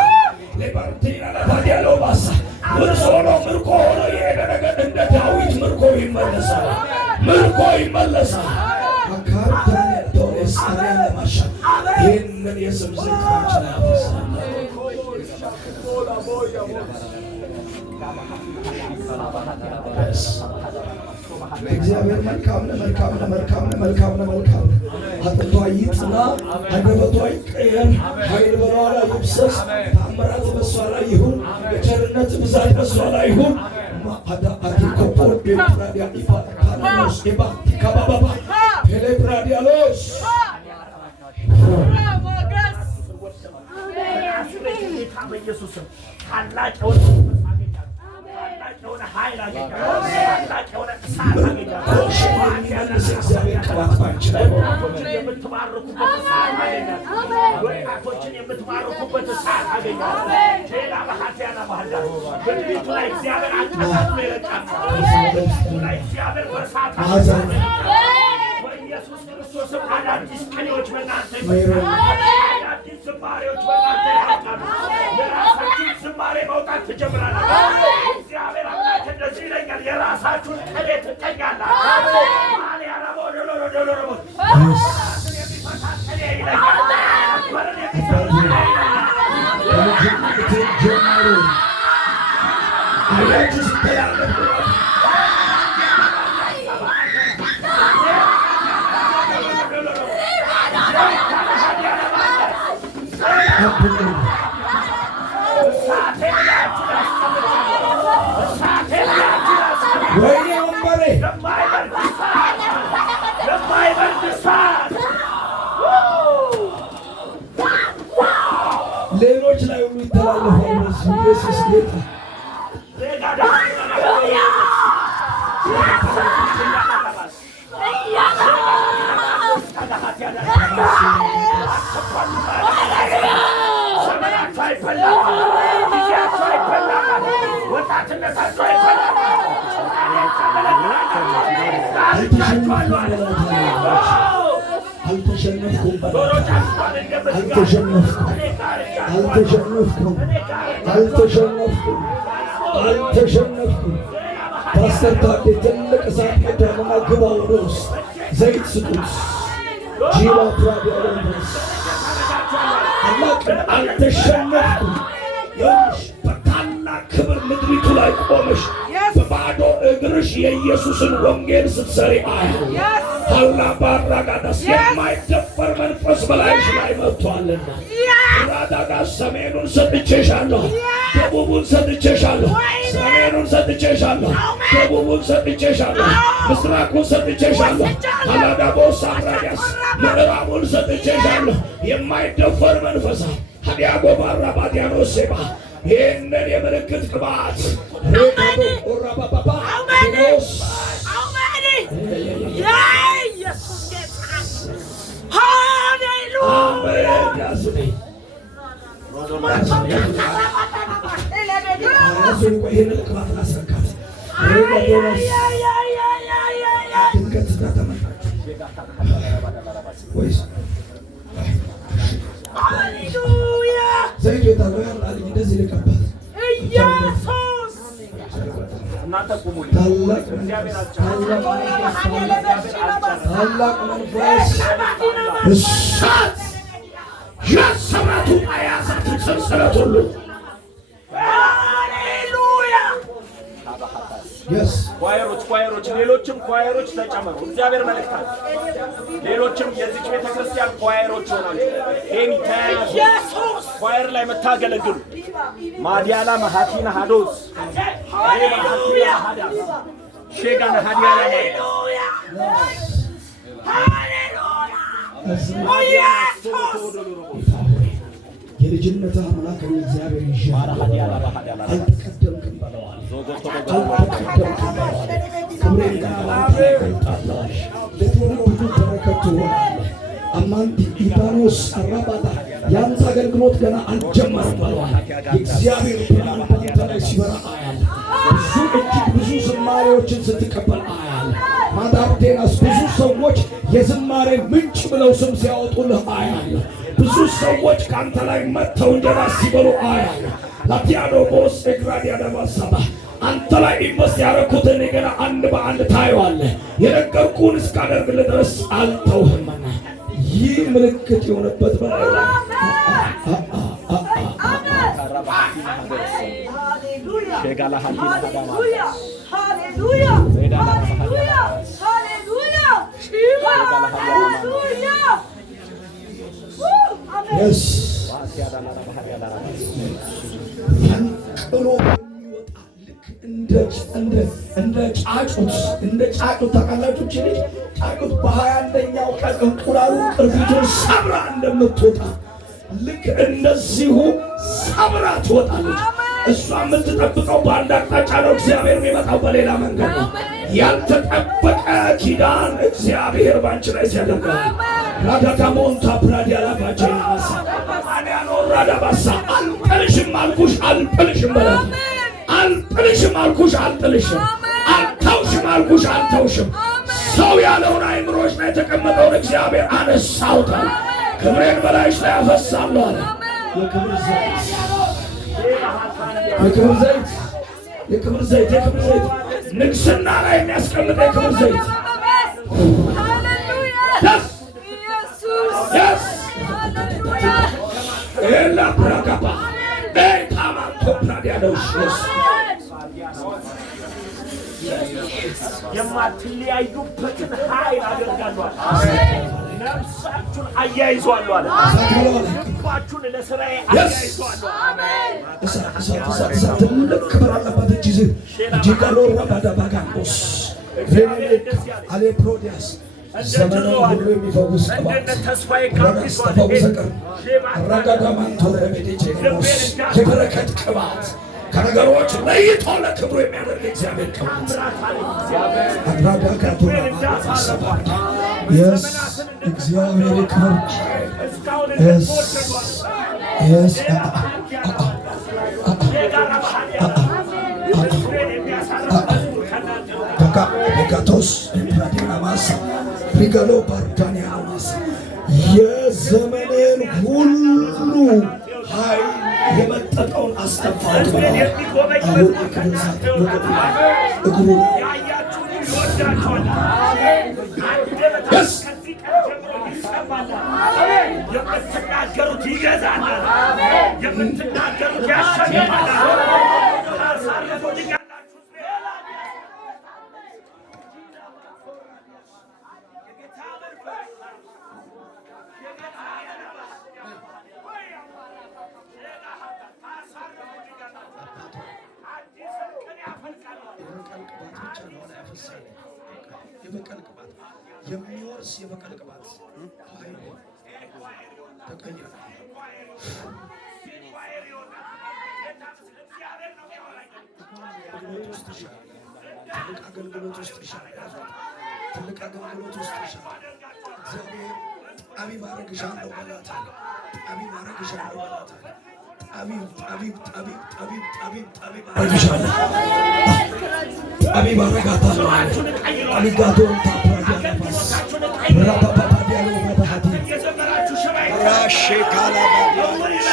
ሌባርቲና ለታዲያለው ባሳ ምርኮ ሆኖ ምርኮ ሆኖ የሄደ ነገር እንደ ዳዊት ምርኮ ይመለሳል። ምርኮ ይመለሳል። ይህንን የስም ዘይት ባንቺ ላይ አፈሳለሁ። እግዚአብሔር መልካም ነው፣ መልካም ነው፣ መልካም ነው፣ መልካም ነው፣ መልካም ነው። አጥንቷ ይጥና፣ አንደበቷ ይቀየር፣ ኃይል በላዋ ላይ ይፍሰስ፣ ተአምራት በሷ ላይ ይሁን፣ የቸርነት ብዛት በሷ ላይ ይሁን። ፕራዲያሎስ በኢየሱስም ታላቅ የሆነ ኃይል አገኛለሁ። ታላቅ የሆነ እሳት አገኛለሁ። እግዚአብሔር ቅባት ባንቺ ላይ የምትባረኩበት እሳት አገኛለሁ። ወጣቶችን የምትባረኩበት እሳት አገኛለሁ። ሌላ ባህቲያና ባህዳ በቤቱ ላይ እግዚአብሔር አቀጣጥሎ ይረጫል። ላይ እግዚአብሔር በእሳት በኢየሱስ ክርስቶስም አዳዲስ ቅኔዎች በእናንተ አዳዲስ ዝማሬዎች በእናንተ ያወጣሉ። የራሳችሁን ዝማሬ መውጣት ትጀምራላችሁ። እግዚአብሔር አምላክ እንደዚህ ይለኛል፣ የራሳችሁን ቅኔ ትቀኛላችሁ። ሌሎች ላይ ሁሉ ይተላለፋሉ። ኢየሱስ ጌታ ፓስተር ታዴ ትልቅ እሳት ቀዳልና ግባ ወደ ውስጥ ዘይት ስጡት። ጂላ ፕራዲያሎስ አላቅም አልተሸነፍኩም። ይኸውልሽ በታላቅ ክብር ምድሪቱ ላይ ቆመሽ በባዶ እግርሽ የኢየሱስን ወንጌል ስትሰሪ አያለሁ። አላባራጋዳስ የማይደፈር መንፈስ በላይሽ ላይ መጥቷልና ራዳጋስ ሰሜኑን ሰጥቼሻለሁ፣ ደቡቡን ሰጥቼሻለሁ፣ ሰሜኑን ሰጥቼሻለሁ፣ ደቡቡን ሰጥቼሻለሁ፣ ምስራቁን ሰጥቼሻለሁ፣ አላዳቦስ አራጋስ ምዕራቡን ሰጥቼሻለሁ። የማይደፈር መንፈስ ሀዲያጎ ባራባዲያኖስ ሴባ ይህንን የምልክት ቅባት ሬዶ ኦራባባባ ዲኖስ ኢየሱስ ጌታ ሃሌሉያ አሜን። ያስኔ ይህንን ቅባት ላስረካት ሬዶስ ድንገት እንዳተመጣችሁ ወይስ ሃሌሉያ ዘይት የታለው ያልኝ እንደዚህ ልቀባት ኢየሱስ እናንተ ቁሙ። ታላቅ መንፈስ እሳት የሰማቱ አያሳትን ሰንሰለት ሁሉ ሃሌሉያ ኳየሮች ሌሎችም ኳየሮች ተጨመሩ። እግዚአብሔር መልእክታል። ሌሎችም የዚች ቤተክርስቲያን ኳየሮች ሆናሉ። ይሄን ተያያዙ። ኢየሱስ ኳየር ላይ መታገለግሉ ማዲያላ ማሃቲና ሃዶስ ሃሌሉያ ሼጋና ሃዲያላ ሃሌሉያ ሃሌሉያ ኢየሱስ የልጅነት አምላክ እግዚአብሔር ይሻላል። አልተቀደምክም በለዋል። አልተቀደምክም በለዋል። ክብሬን ጋር ታጣላሽ። ለትውልድ በረከት ትሆናለህ። አማንቲ ኢባኖስ አራባታ ያንተ አገልግሎት ገና አልጀመረም በለዋል። የእግዚአብሔር ብርሃን በአንተ ላይ ሲበራ አያል። እጅግ ብዙ ዝማሬዎችን ስትቀበል አያል። ማዳርቴናስ ብዙ ሰዎች የዝማሬ ምንጭ ብለው ስም ሲያወጡልህ አያል። ብዙ ሰዎች ከአንተ ላይ መጥተው እንጀራ ሲበሉ አያል። ላቲያዶ ቦስ ኤግራዲያዳ ባሳባ አንተ ላይ ኢንቨስት ያደረኩትን ገና አንድ በአንድ ታየዋለህ። የነገርኩህን እስካደርግልህ ድረስ አልተውህምና ይህ ምልክት የሆነበት በላይ ፈንቅሎ የሚወጣ ልክ እንደ ጫጩት ታውቃላችሁ። ልጅ ጫጩት በ21ኛው ቀን እንቁላሉን ቅርፊቱን ሰብራ እንደምትወጣ ልክ እንደዚሁ ሰብራ ትወጣለች። እሷ የምትጠብቀው በአንድ አቅጣጫ ነው። እግዚአብሔር የሚመጣው በሌላ መንገድ ነው። ያልተጠበቀ ኪዳን እግዚአብሔር ባንቺ ላይ ሲያደርጋል። ራዳዳሞንታ ፕራዲያላባቸናሳ አዲያኖ ራዳባሳ አልጥልሽም አልኩሽ፣ አልጥልሽም በላት። አልጥልሽም አልኩሽ፣ አልጥልሽም። አልተውሽም አልኩሽ፣ አልተውሽም። ሰው ያለውን አይምሮች ላይ የተቀመጠውን እግዚአብሔር አነሳውታል። ክብሬን በላይሽ ላይ አፈሳለሁ አለ። የክብር ዘይት፣ የክብር ዘይት፣ የክብር ዘይት፣ የክብር ዘይት ንግስና ላይ የሚያስቀምጥ የክብር ዘይት ኤላ ፕራጋባ ታማቶ ፕራዲያዶስ የማትለያዩበትን ኃይል አደርጋለሁ። ነፍሳችሁን አያይዟለሁ አለ። ልባችሁን ለሥራዬ አያይዟለሁ። ትልቅ ክብር አለባት እጅ ጂጋሎ ረባዳባጋንዶስ አሌፕሮዲያስ ዘመኑን ሁሉ የሚፈውስ ቅባት ተፈውሰ ቀር ረጋዳማንቶ ረቤዴ የበረከት ቅባት ከነገሮች ለይቶ ለክብሩ የሚያደርግ እግዚአብሔር ቅባት አድራጋ ካቱራ የስ እግዚአብሔር ክብር የስ የስ ጋቶስ ፕራዲናማስ ሪጋሎ ባርዳኒያማስ የዘመንን ሁሉ ኃይል የመጠቀውን አስተፋት አሁን አክብርሳት እግሩ የምትናገሩት ይገዛናል፣ የምትናገሩት ያሸንፋል። የበቀል ቅባት የሚወርስ የበቀል ቅባት ተቀየረ። ትልቅ አገልግሎት ውስጥ ይሻላል። ትልቅ አገልግሎት ውስጥ ይሻላል። እግዚአብሔር ጠቢብ አረግሻለሁ በላት አለ። ጠቢብ አረግሻለሁ በላት አለ። ጠቢብ አረግሻለሁ። ጠቢብ አረጋታለሁ አለ። አሊጋቶን ታፕራዲያለባስ ራፓፓፓዲያሎ ረባሃዲ ራሼ ካላባዲያሎስ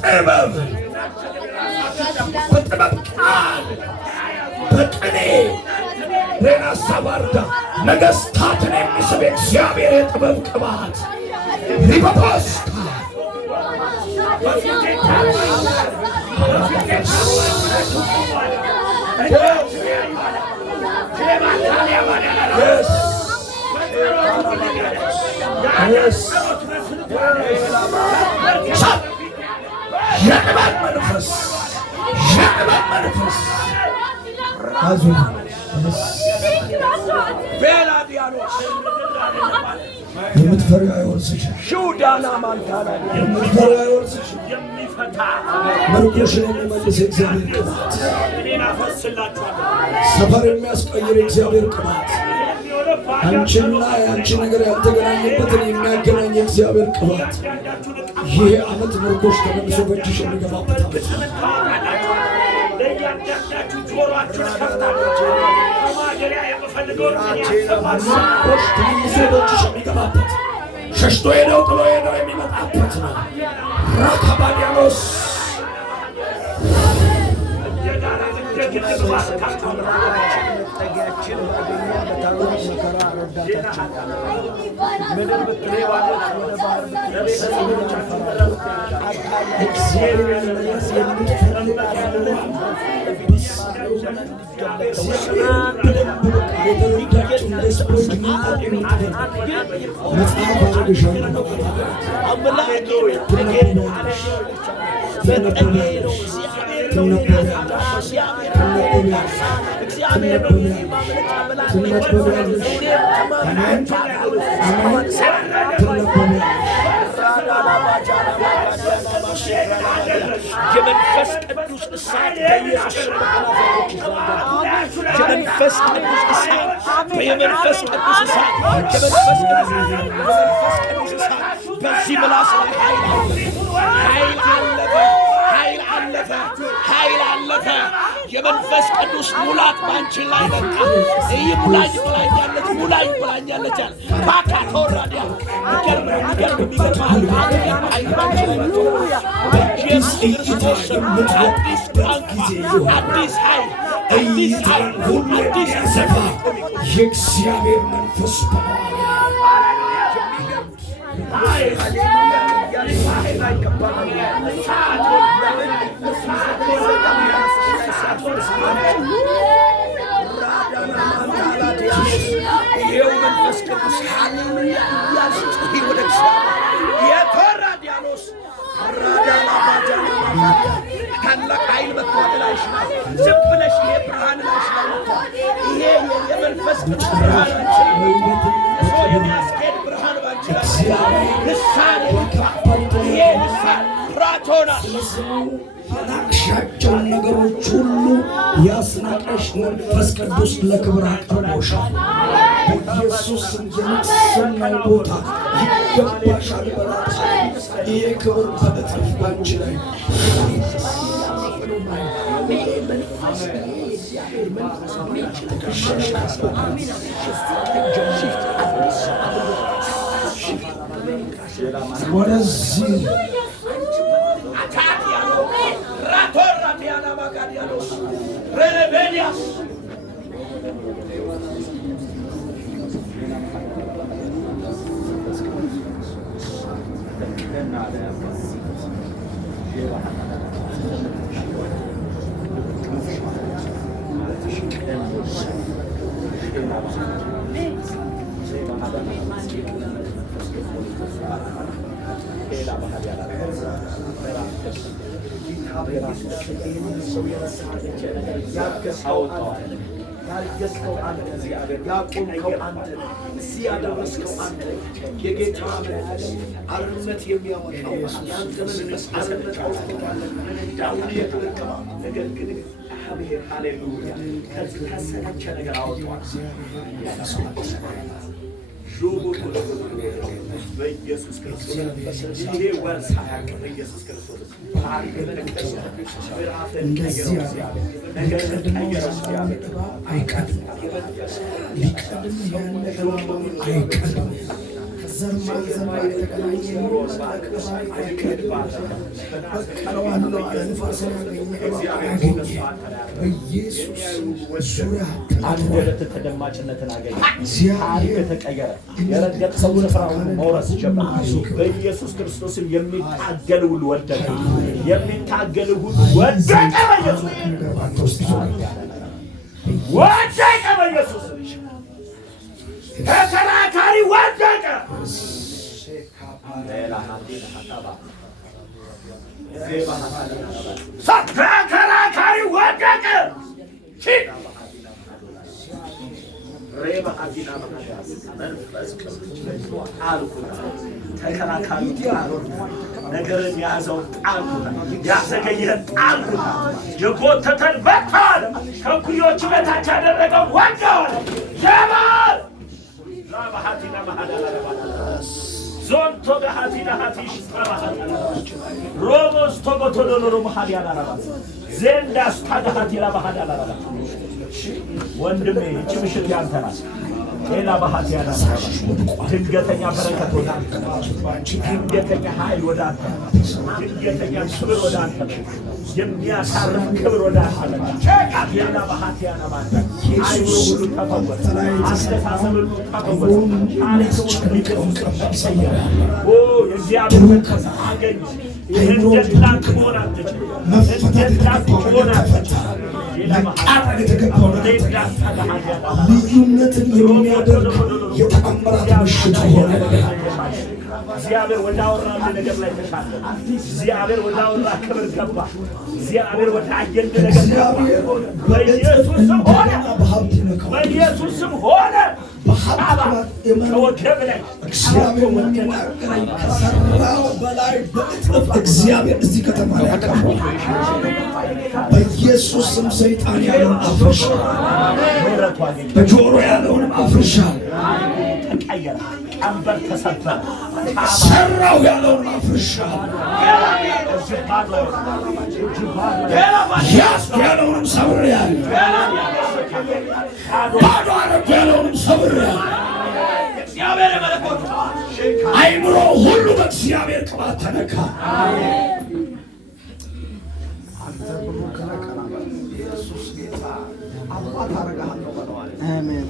ጥበብ በጥበብ ቃል በቅኔ ሬና ሳባርዳ ነገሥታትን የሚስብ እግዚአብሔር የጥበብ ቅባት ሪባባስካ የጥበብ መንፈስ የምትፈሪው አይወርስሽም። የምትፈሪው አይወርስሽም። መርቆሽን የሚመልስ የእግዚአብሔር ቅባት፣ ሰፈር የሚያስቀይር የእግዚአብሔር ቅባት፣ አንቺና የአንቺ ነገር ያልተገናኘበትን የሚያገናኝ የእግዚአብሔር ቅባት። ይህ ዓመት መርቆሽ ተመልሶ በእጅሽ የሚገባበት ዓመት ነው። የሚገባበት ሸሽቶ ሄደው ጥሎ ሄደው የሚመጣበት ነው። ራካባዲያኖስ የመንፈስ ቅዱስ እሳት በኢየሱስ የመንፈስ ቅዱስ እሳት የመንፈስ ቅዱስ እሳት የመንፈስ ቅዱስ እሳት በዚህ ምላስ ላይ ኃይል አለፈ፣ ኃይል አለፈ፣ ኃይል አለፈ። የመንፈስ ቅዱስ ሙላት ባንቺ ላይ መጣ። ይህ ሙላኝ ብላኛለች፣ ሙላኝ ብላኛለች አለ ባካ ተወራዲያ የሚገርም ኃይል ባንቺ ላይ መጣ። በኢየሱስ ክርስቶስ አዲስ ቋንቋ፣ አዲስ ኃይል፣ አዲስ ኃይል፣ አዲስ ዘፋ የእግዚአብሔር መንፈስ ይኸው መንፈስ ቅዱስ ሃሌሉያ እያልሽ ወደ የተወራ ዲያሎስ ታላቅ ኃይል መጥቷል ላይሽ ላይ ዝም ብለሽ ይሄ ብርሃን ላይሽ ላይ መጥቷል። ይሄ የመንፈስ ቅዱስ ብርሃን የሚያስኬድ ብርሃን ባንቺ ላይ ልሳን ይሄ ልሳን ይሆናል። የናቅሻቸውን ነገሮች ሁሉ ያስናቀሽ መንፈስ ቅዱስ ለክብር አቅርቦሻል። በኢየሱስ ስም የንግሥናው ቦታ ይገባሻል በላት። ይሄ ክብር በእጥፍ ባንቺ ላይ ወደዚህ ያልገዝከው አንተ፣ ያቆምከው አንተ፣ እዚህ ያደረስከው አንተ፣ የጌታ አርነት የሚያወጣው ያንተ መንፈስ አርነት አውጥቶታል። ዳውን የክብር ነገር ግን እግዚአብሔር ሃሌሉያ ከዚህ ከሰለቸ ነገር አወጣዋል። በኢየሱስ ክርስቶስ ይሄ ወር ሳያልቅ በኢየሱስ ክርስቶስ አንደበት ተደማጭነትን አገኘ። ታሪክ ተቀየረ። የረገጥከውን ፍራውን መውረስ ጀመረ። በኢየሱስ ክርስቶስም የሚታገል ሁሉ ወደቀ። የሚታገል ሁሉ ወደቀ። ወደቀ። በኢየሱስ ተከራካሪ ወደቀ። ተከራካሪ ወደቀ። ተከራካሪ ነገርን የያዘውን ጣልኩት፣ ያዘገየህን ጣልኩት፣ የጎተተን በታል፣ ከኩዮች በታች ያደረገው ወጋዋል። ጀባል ላባሃቲና ማሃዳላባስ ዞንቶ ጋሃቲና ሃቲሽ ጣባሃታላ ሮሞስ ቶጎቶዶሎ ማሃዲያላባስ ዜንዳስ ታጋሃቲላ ማሃዳላላ ወንድሜ እቺ ምሽት ያንተ ናት። ሌላ ባህት ያላል ድንገተኛ በረከት ወደ አንተ፣ ድንገተኛ ኃይል ወደ አንተ፣ ድንገተኛ ክብር ወደ አንተ፣ የሚያሳርፍ ክብር ወደ አንተ። ሌላ ባህት ያላል አይምሮ ሁሉ ተፈወሰ፣ አስተሳሰብ ሁሉ ተፈወሰ። ታሪክ ሁሉ ተቀየረ። የእግዚአብሔር መንፈስ አገኝ። ይህን ደላቅ መሆን አትችልም። ደላቅ መሆን አትችልም። መቃረን የተገባው ልዩነትን የሚያደርግ የተአምራት ምሽት ሆነ። እግዚአብሔር ወዳወራህ ነገር ላይ ተሻለ። እግዚአብሔር ወዳወራህ ክብር ገባ። እግዚአብሔር ወዳየን ነገር ገባ። በኢየሱስ ስም ሆነ። በኢየሱስ ስም ሆነ። ከወገብ ላይ እግዚአብሔር የሚናገረኝ ከሰራው በላይ በእጥፍ እግዚአብሔር እዚህ ከተማ ላይ ያቀርባል። በኢየሱስ ስም ሰይጣን ያለውን አፍርሻል። በጆሮ ያለውንም አፍርሻል። ተቀየረ። ቀንበር ተሰበረ። ሰራው ያለውን አፍርሻል። ያስ ያለውንም ሰብሬያለሁ። ባዶ አደረኩ ያለውንም ሰብሬያለሁ። አይምሮ ሁሉ በእግዚአብሔር ቅባት ተነካ። ኢየሱስ ጌታ አባት አደርግሃለሁ በለዋል። አሜን።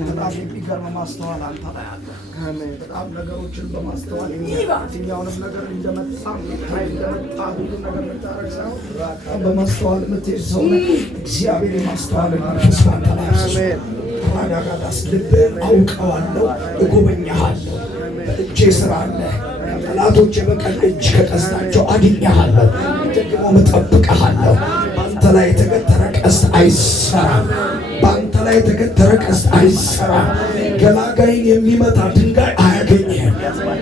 በጣም የሚገርም ማስተዋል አንተ ላይ አለ። አሜን። በጣም ነገሮችን በማስተዋል የትኛውንም ነገር እንደመጣ ሁሉ ነገር የምታረግ ሳይሆን በማስተዋል የምትሄድ ሰው ነህ። እግዚአብሔር የማስተዋል መንፈስ አንተ ላይ አሜን። አዳጋዳስ ልብህን አውቀዋለሁ፣ እጎበኛሃለሁ። በእጄ ስራ አለ። ጠላቶቼ በቀኝ እጅ ከቀስታቸው አድኛሃለሁ፣ ደግሞ እጠብቅሃለሁ። በአንተ ላይ የተገተረ ቀስት አይሰራም። በአንተ ላይ የተገተረ ቀስት አይሰራም። ገላጋይን የሚመታ ድንጋይ አያገኝህም።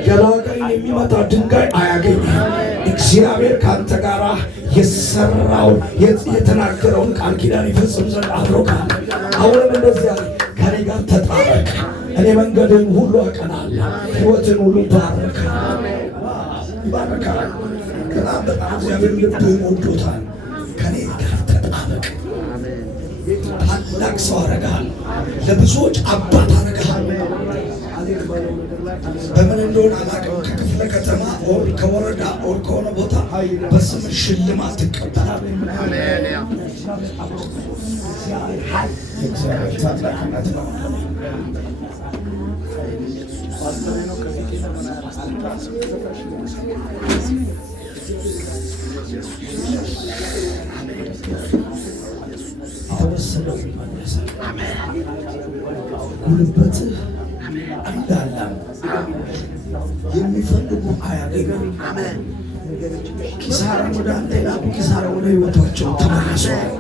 ገላጋይን የሚመታ ድንጋይ አያገኝም። እግዚአብሔር ከአንተ ጋር የሰራውን የተናገረውን ቃል ኪዳን ይፈጽም ዘንድ አብሮካል። አሁንም እንደዚህ ያለ ከኔ ጋር ተጣበቅ፣ እኔ መንገድን ሁሉ አቀናለሁ፣ ሕይወትን ሁሉ ባረካል። በጣም እግዚአብሔር ልብህን ወዶታል። ከኔ ጋር ተጣበቅ። ታላቅ ሰው አረጋል። ለብዙዎች አባት አረጋል። በምን እንደሆነ አላውቅም። ከክፍለ ከተማ ኦር ከወረዳ ኦር ከሆነ ቦታ በስም ሽልማት ትቀበላለህ። የእግዚአብሔር ታላቅነት ነው። የተወሰነው ይመለሳል። ጉልበትህ እንዳለም የሚፈልጉ አያገኙም። ኪሳራ ወደ አንተ ይላሉ፣ ኪሳራ ወደ ሕይወታቸው ተመልሷል።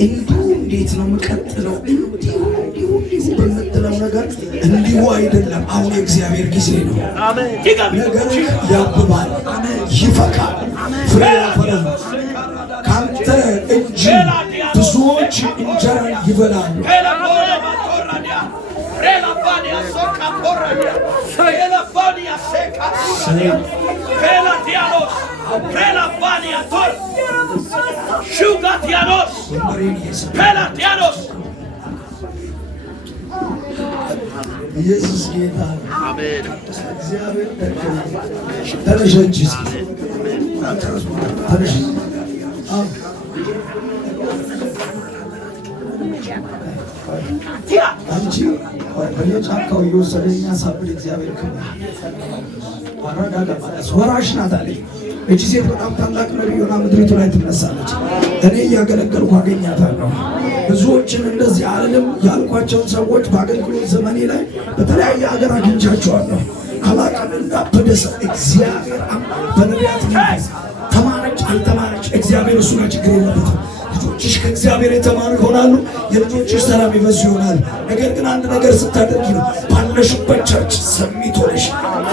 እንዲሁ እንዴት ነው የምቀጥለው? እንዲሁ በምትለው ነገር እንዲሁ አይደለም። አሁን የእግዚአብሔር ጊዜ ነው። ነገርህ ያብባል፣ ይፈካል፣ ፍሬ ያፈራል። ካንተ እጅ ብዙዎች እንጀራን ይበላሉ። ኢየሱስ ጌታ ነው። እግዚአብሔር ተነሽ እንጂ ተነሽ። አንቺ በየጫካው እየወሰደ የሚያሳብድ እግዚአብሔር ክብር አረጋጋ ማለት ወራሽ ናት አለኝ። እቺ ሴት በጣም ታላቅ ነቢይ ሆና ምድሪቱ ላይ ትነሳለች። እኔ እያገለገልኩ አገኛታለሁ። ብዙዎችን እንደዚህ አልልም ያልኳቸውን ሰዎች በአገልግሎት ዘመኔ ላይ በተለያየ ሀገር አግኝቻቸዋለሁ። አላቅም እንዳበደሰ እግዚአብሔር በነቢያት መንፈስ ተማረች አልተማረች እግዚአብሔር እሱ ጋር ችግር የለበትም። ልጆችሽ ከእግዚአብሔር የተማሩ ይሆናሉ። የልጆችሽ ሰላም ይበዙ ይሆናል። ነገር ግን አንድ ነገር ስታደርጊ ነው ባለሽበት ቸርች ሰሚቶሽ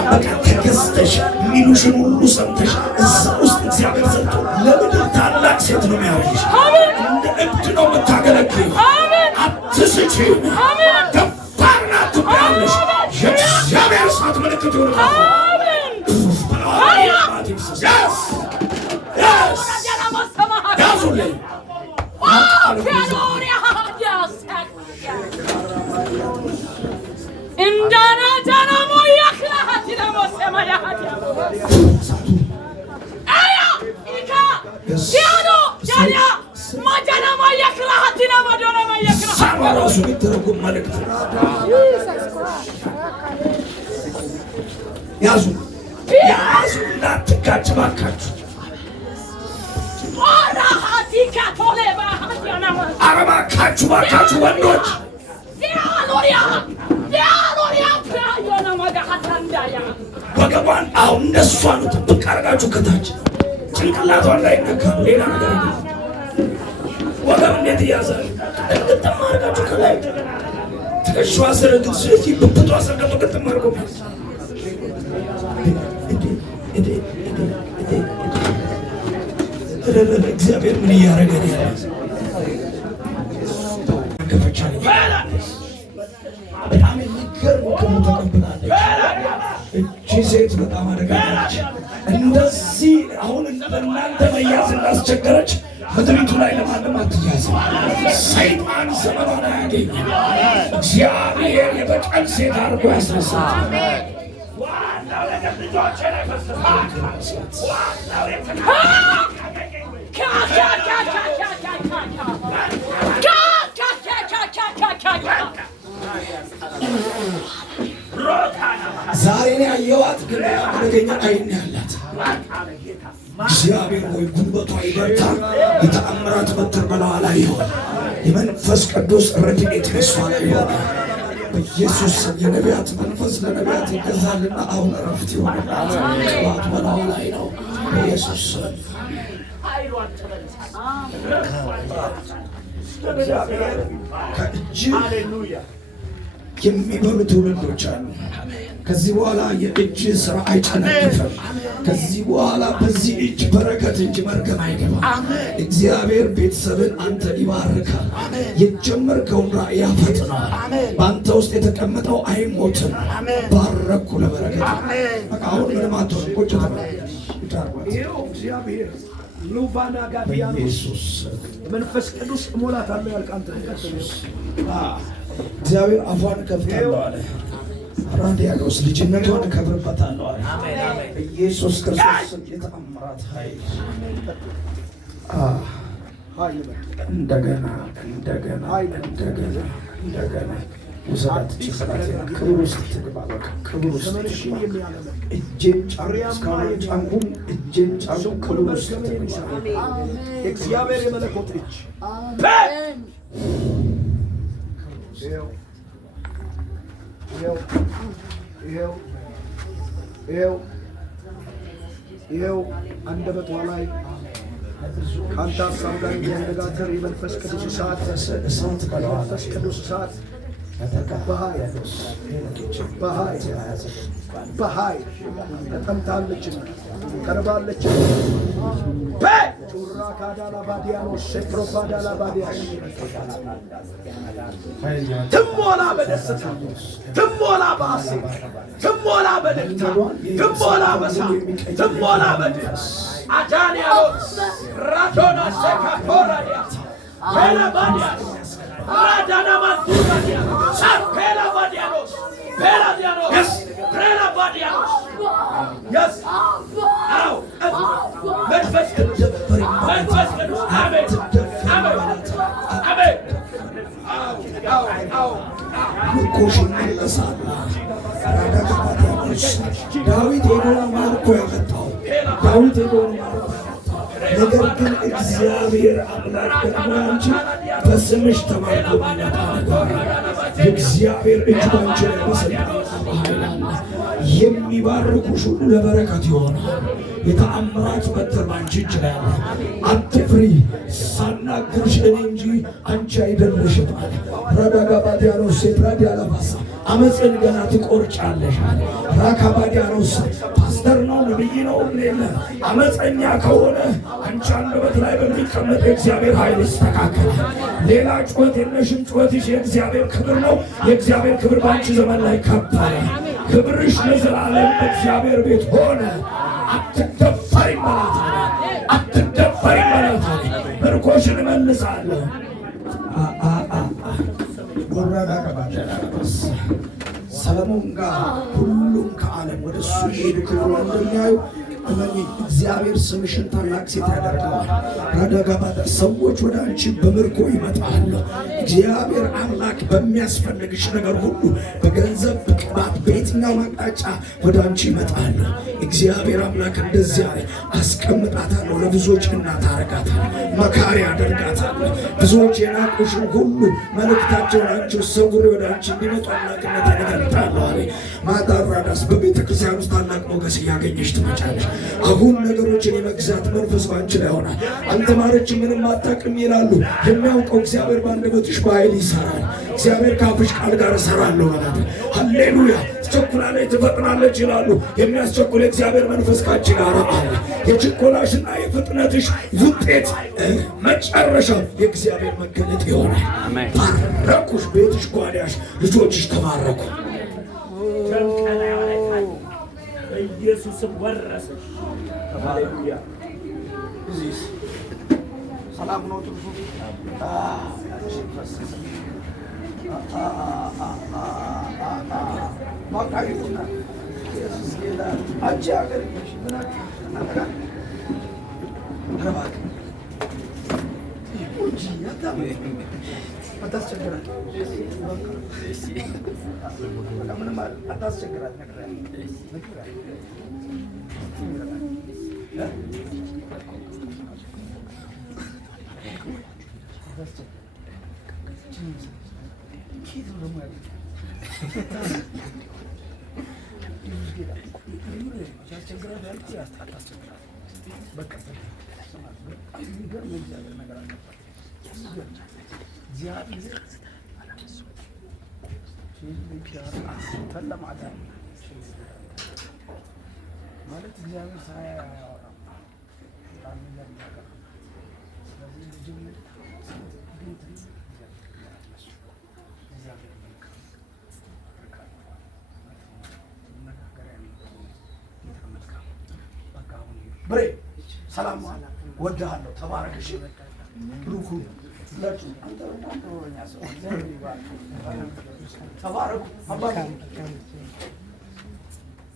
በቃ ተገዝተሽ ሚሉሽን ሁሉ ሰምተሽ እዛ ውስጥ እግዚአብሔር ሰጥቶ ለምድር ታላቅ ሴት ነው የሚያደርግሽ። እንደ እብድ ነው የምታገለግዪው። አትስቺም። ገባር ናት ትባያለሽ። የእግዚአብሔር እሳት ምልክት ይሆናል። ያዙልኝ ራሱ የሚተረጉም መልእክት ያዙ ያዙ እንዳትጋጭ ባካችሁ። ኧረ ባካችሁ ወንዶች ወገቧን አሁን እንደሷ ነው ጥብቅ አድርጋችሁ ከታች ጭንቅላቷ እንዳይነካ ሌላ ነገር ወገብ እንዴት እያዛል ግጥም አድርጋችሁ ከላይ ትከሻዋ ስር ስለዚህ ብብቷ ስር ገቶ ግጥም አድርጎ እግዚአብሔር ምን እያደረገ ነው? በጣም የሚገርም ክሙ ተቀብላለች። እቺ ሴት በጣም አደጋ ነች። እንደዚህ አሁን ለእናንተ መያዝ እንዳስቸገረች ምድሪቱ ላይ ለማንም አትያዝም። ሰይጣን ዘመኗን አያገኝም። እግዚአብሔር የበቀል ሴት አድርጎ ያስነሳል። ዛሬ ነው ያየኋት፣ ግን አደገኛ አይን ያላት እግዚአብሔር ሆይ ጉልበቷ ይበርታ፣ የተአምራት በትር በላዋ ላይ ይሆን፣ የመንፈስ ቅዱስ ረድኤት በሷ ላይ ይሆን። በኢየሱስ የነቢያት መንፈስ ለነቢያት ይገዛልና አሁን እረፍት ይሆንላት። ቅባት በላዋ ላይ ነው በኢየሱስ ከእጅ የሚበሉ ትውልዶች አሉ። ከዚህ በኋላ የእጅ ስራ አይጨነግፍም። ከዚህ በኋላ በዚህ እጅ በረከት እንጂ መርገም አይገባም። እግዚአብሔር ቤተሰብን አንተ ይባርካል። የጀመርከውን ራእይ ያፈጥናል። በአንተ ውስጥ የተቀመጠው አይሞትም። ባረኩ ለበረከት። በቃ አሁን ምንም አትሆንም። ቁጭ እግዚአብሔር ሉባና ጋዲያኖስ መንፈስ ቅዱስ እሞላታለሁ ያልክ አንተ እግዚአብሔር አፏን ከፍታለሁ አለ። ራዲያኖስ ልጅነቷን እከብርበታለሁ አለ። ኢየሱስ ክርስቶስ የተአምራት ኃይል እንደገና ውሰዳት ጭፍራት ክብር ውስጥ ትግባ። በቃ ክብር ውስጥ ትግባ። እጄን ጫንኩም እጄን ጫንኩ ክብር ውስጥ ትግባ። እግዚአብሔር የመለኮት እጅ ይኸው አንደበቷ ላይ ከአንተ ሀሳብ ጋር የሚያነጋገር የመንፈስ ቅዱስ እሳት መንፈስ ቅዱስ እሳት በኃይል ተጠምታለችና ቀርባለች። ጩራ ካዳላ ባዲያኖስ ሴፕሮፋዳላ ባዲያኖስ ትሞላ በደስታ ትሞላ በሐሴት ትሞላ በደስታ ትሞላ በሳቅ ትሞላ በድል አጃንያኖስ ራዶና ሴካፖራዲያ ፔላባዲያስ ራዳና ማቱራዲያ ፔላባዲያኖስ ፔላዲያኖስ ፔላባዲያኖስ yes አው መንፈስ ቅዱስ መንፈስ ቅዱስ አሜን አሜን አሜን አው ምርኮሽን መለሳል። ዳዊት ሄዶ ማርኮ ያመጣው ዳዊት ሄዶ ነገር ግን እግዚአብሔር አምላክ ደግሞ አንቺ በስምሽ ተማርኮ የእግዚአብሔር እጅ ባንቺ ላይ በሰልጣን የሚባርኩሽ ሁሉ ለበረከት ይሆናል። የተአምራት በትር ባንቺ እጅ ላይ አለ። አትፍሪ፣ ሳናግርሽ እኔ እንጂ አንቺ አይደለሽም አለ። ራዳጋባዲያኖስ ሴፕራዲያላባሳ አመፅን ገና ትቆርጫለሽ አለ። ራካባዲያኖስ ፓስተር ነው ነብይ ነው ሌለ አመፀኛ ከሆነ አንቺ አንደበት ላይ በሚቀመጥ የእግዚአብሔር ኃይል ይስተካከላል። ሌላ ጩኸት የለሽም። ጩኸትሽ የእግዚአብሔር ክብር ነው። የእግዚአብሔር ክብር በአንቺ ዘመን ላይ ከበረ። ክብርሽ ለዘላለም በእግዚአብሔር ቤት ሆነ። አትደፈሪ መላታለ አትደፈሪ መላታለ ምርኮሽን እመልሳለሁ። ሰለሞን ጋር ሁሉም ከዓለም ወደ እሱ ሄዱ ክብሩ እንደሚያዩ እግዚአብሔር ስምሽን ታላቅ ሴት ያደርገዋል። ረዳጋባዳ ሰዎች ወደ አንቺ በምርኮ ይመጣሉ። እግዚአብሔር አምላክ በሚያስፈልግሽ ነገር ሁሉ በገንዘብ በቅባት በየትኛው አቅጣጫ ወደ አንቺ ይመጣሉ። እግዚአብሔር አምላክ እንደዚህ አለ፣ አስቀምጣታለሁ፣ ለብዙዎች እናት አደርጋታለሁ፣ መካሪ አደርጋታለሁ። ብዙዎች የናቁሽን ሁሉ መልእክታቸውን አንቺ ሰውሬ ወደ አንቺ እንዲመጡ አምላክነት ያደርጋታለሁ አለ። ማዳራዳስ በቤተ ክርስቲያን ውስጥ ታላቅ ሞገስ እያገኘሽ ትመጫለሽ። አሁን ነገሮችን የመግዛት መንፈስ ባንቺ ላይ ይሆናል። አንተ ማረች ምንም አታውቅም ይላሉ። የሚያውቀው እግዚአብሔር በአንደበትሽ በኃይል ይሰራል። እግዚአብሔር ከአፍሽ ቃል ጋር እሰራለሁ ማለት ሃሌሉያ። ትቸኩላለች ትፈጥናለች ይላሉ። የሚያስቸኩል የእግዚአብሔር መንፈስ ካንቺ ጋር አለ። የችኮላሽና የፍጥነትሽ ውጤት መጨረሻው የእግዚአብሔር መገለጥ ይሆናል። ባረኩሽ፣ ቤትሽ፣ ጓዳሽ፣ ልጆችሽ ተባረኩ። ኢየሱስ ወረሰሽ። ሃሌሉያ። እዚህ ሰላም ነው ትርፉ ማቃይቱና ኢየሱስ ጌታ አጂ አገር ምናችሁ ረባክ ይሁጂ ያታም አታስቸግራት ምንም አታስቸግራት ነገር ማለት እግዚአብሔር ሳያወራ በጣም ነገር ስለዚህ ልጅም ብሬ ሰላም ወድሃለሁ። ተባረክ። እሺ ብሩኩ ለጩ አንተ በጣም ተወኛ ሰው ተባረኩ። አባቴ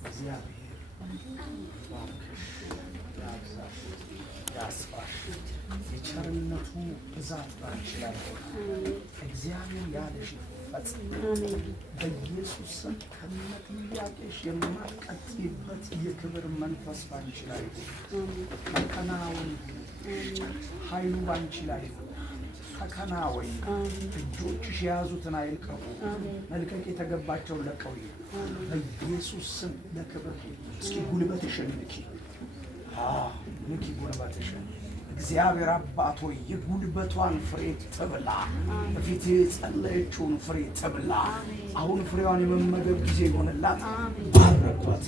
እግዚአብሔር የቸርነቱ ብዛት ባንቺ ላይ እግዚአብሔር ያለሽ ይፈጽም። በኢየሱስ ስም ከነጥያቄሽ የማትቀጥይበት የክብር መንፈስ ባንቺ ላይ ተከናወን። ኃይሉ ባንቺ ላይ ተከናወን። እጆችሽ የያዙትን አይልቀቁ። መልቀቅ የተገባቸውን ለቀው በኢየሱስ ስም ለክብር። እስኪ ጉልበትሽን ንኪ፣ ንኪ ጉልበትሽን። እግዚአብሔር አባት ሆይ የጉልበቷን ፍሬ ትብላ። በፊት የጸለየችውን ፍሬ ትብላ። አሁን ፍሬዋን የመመገብ ጊዜ ይሆንላት። ባረኳት።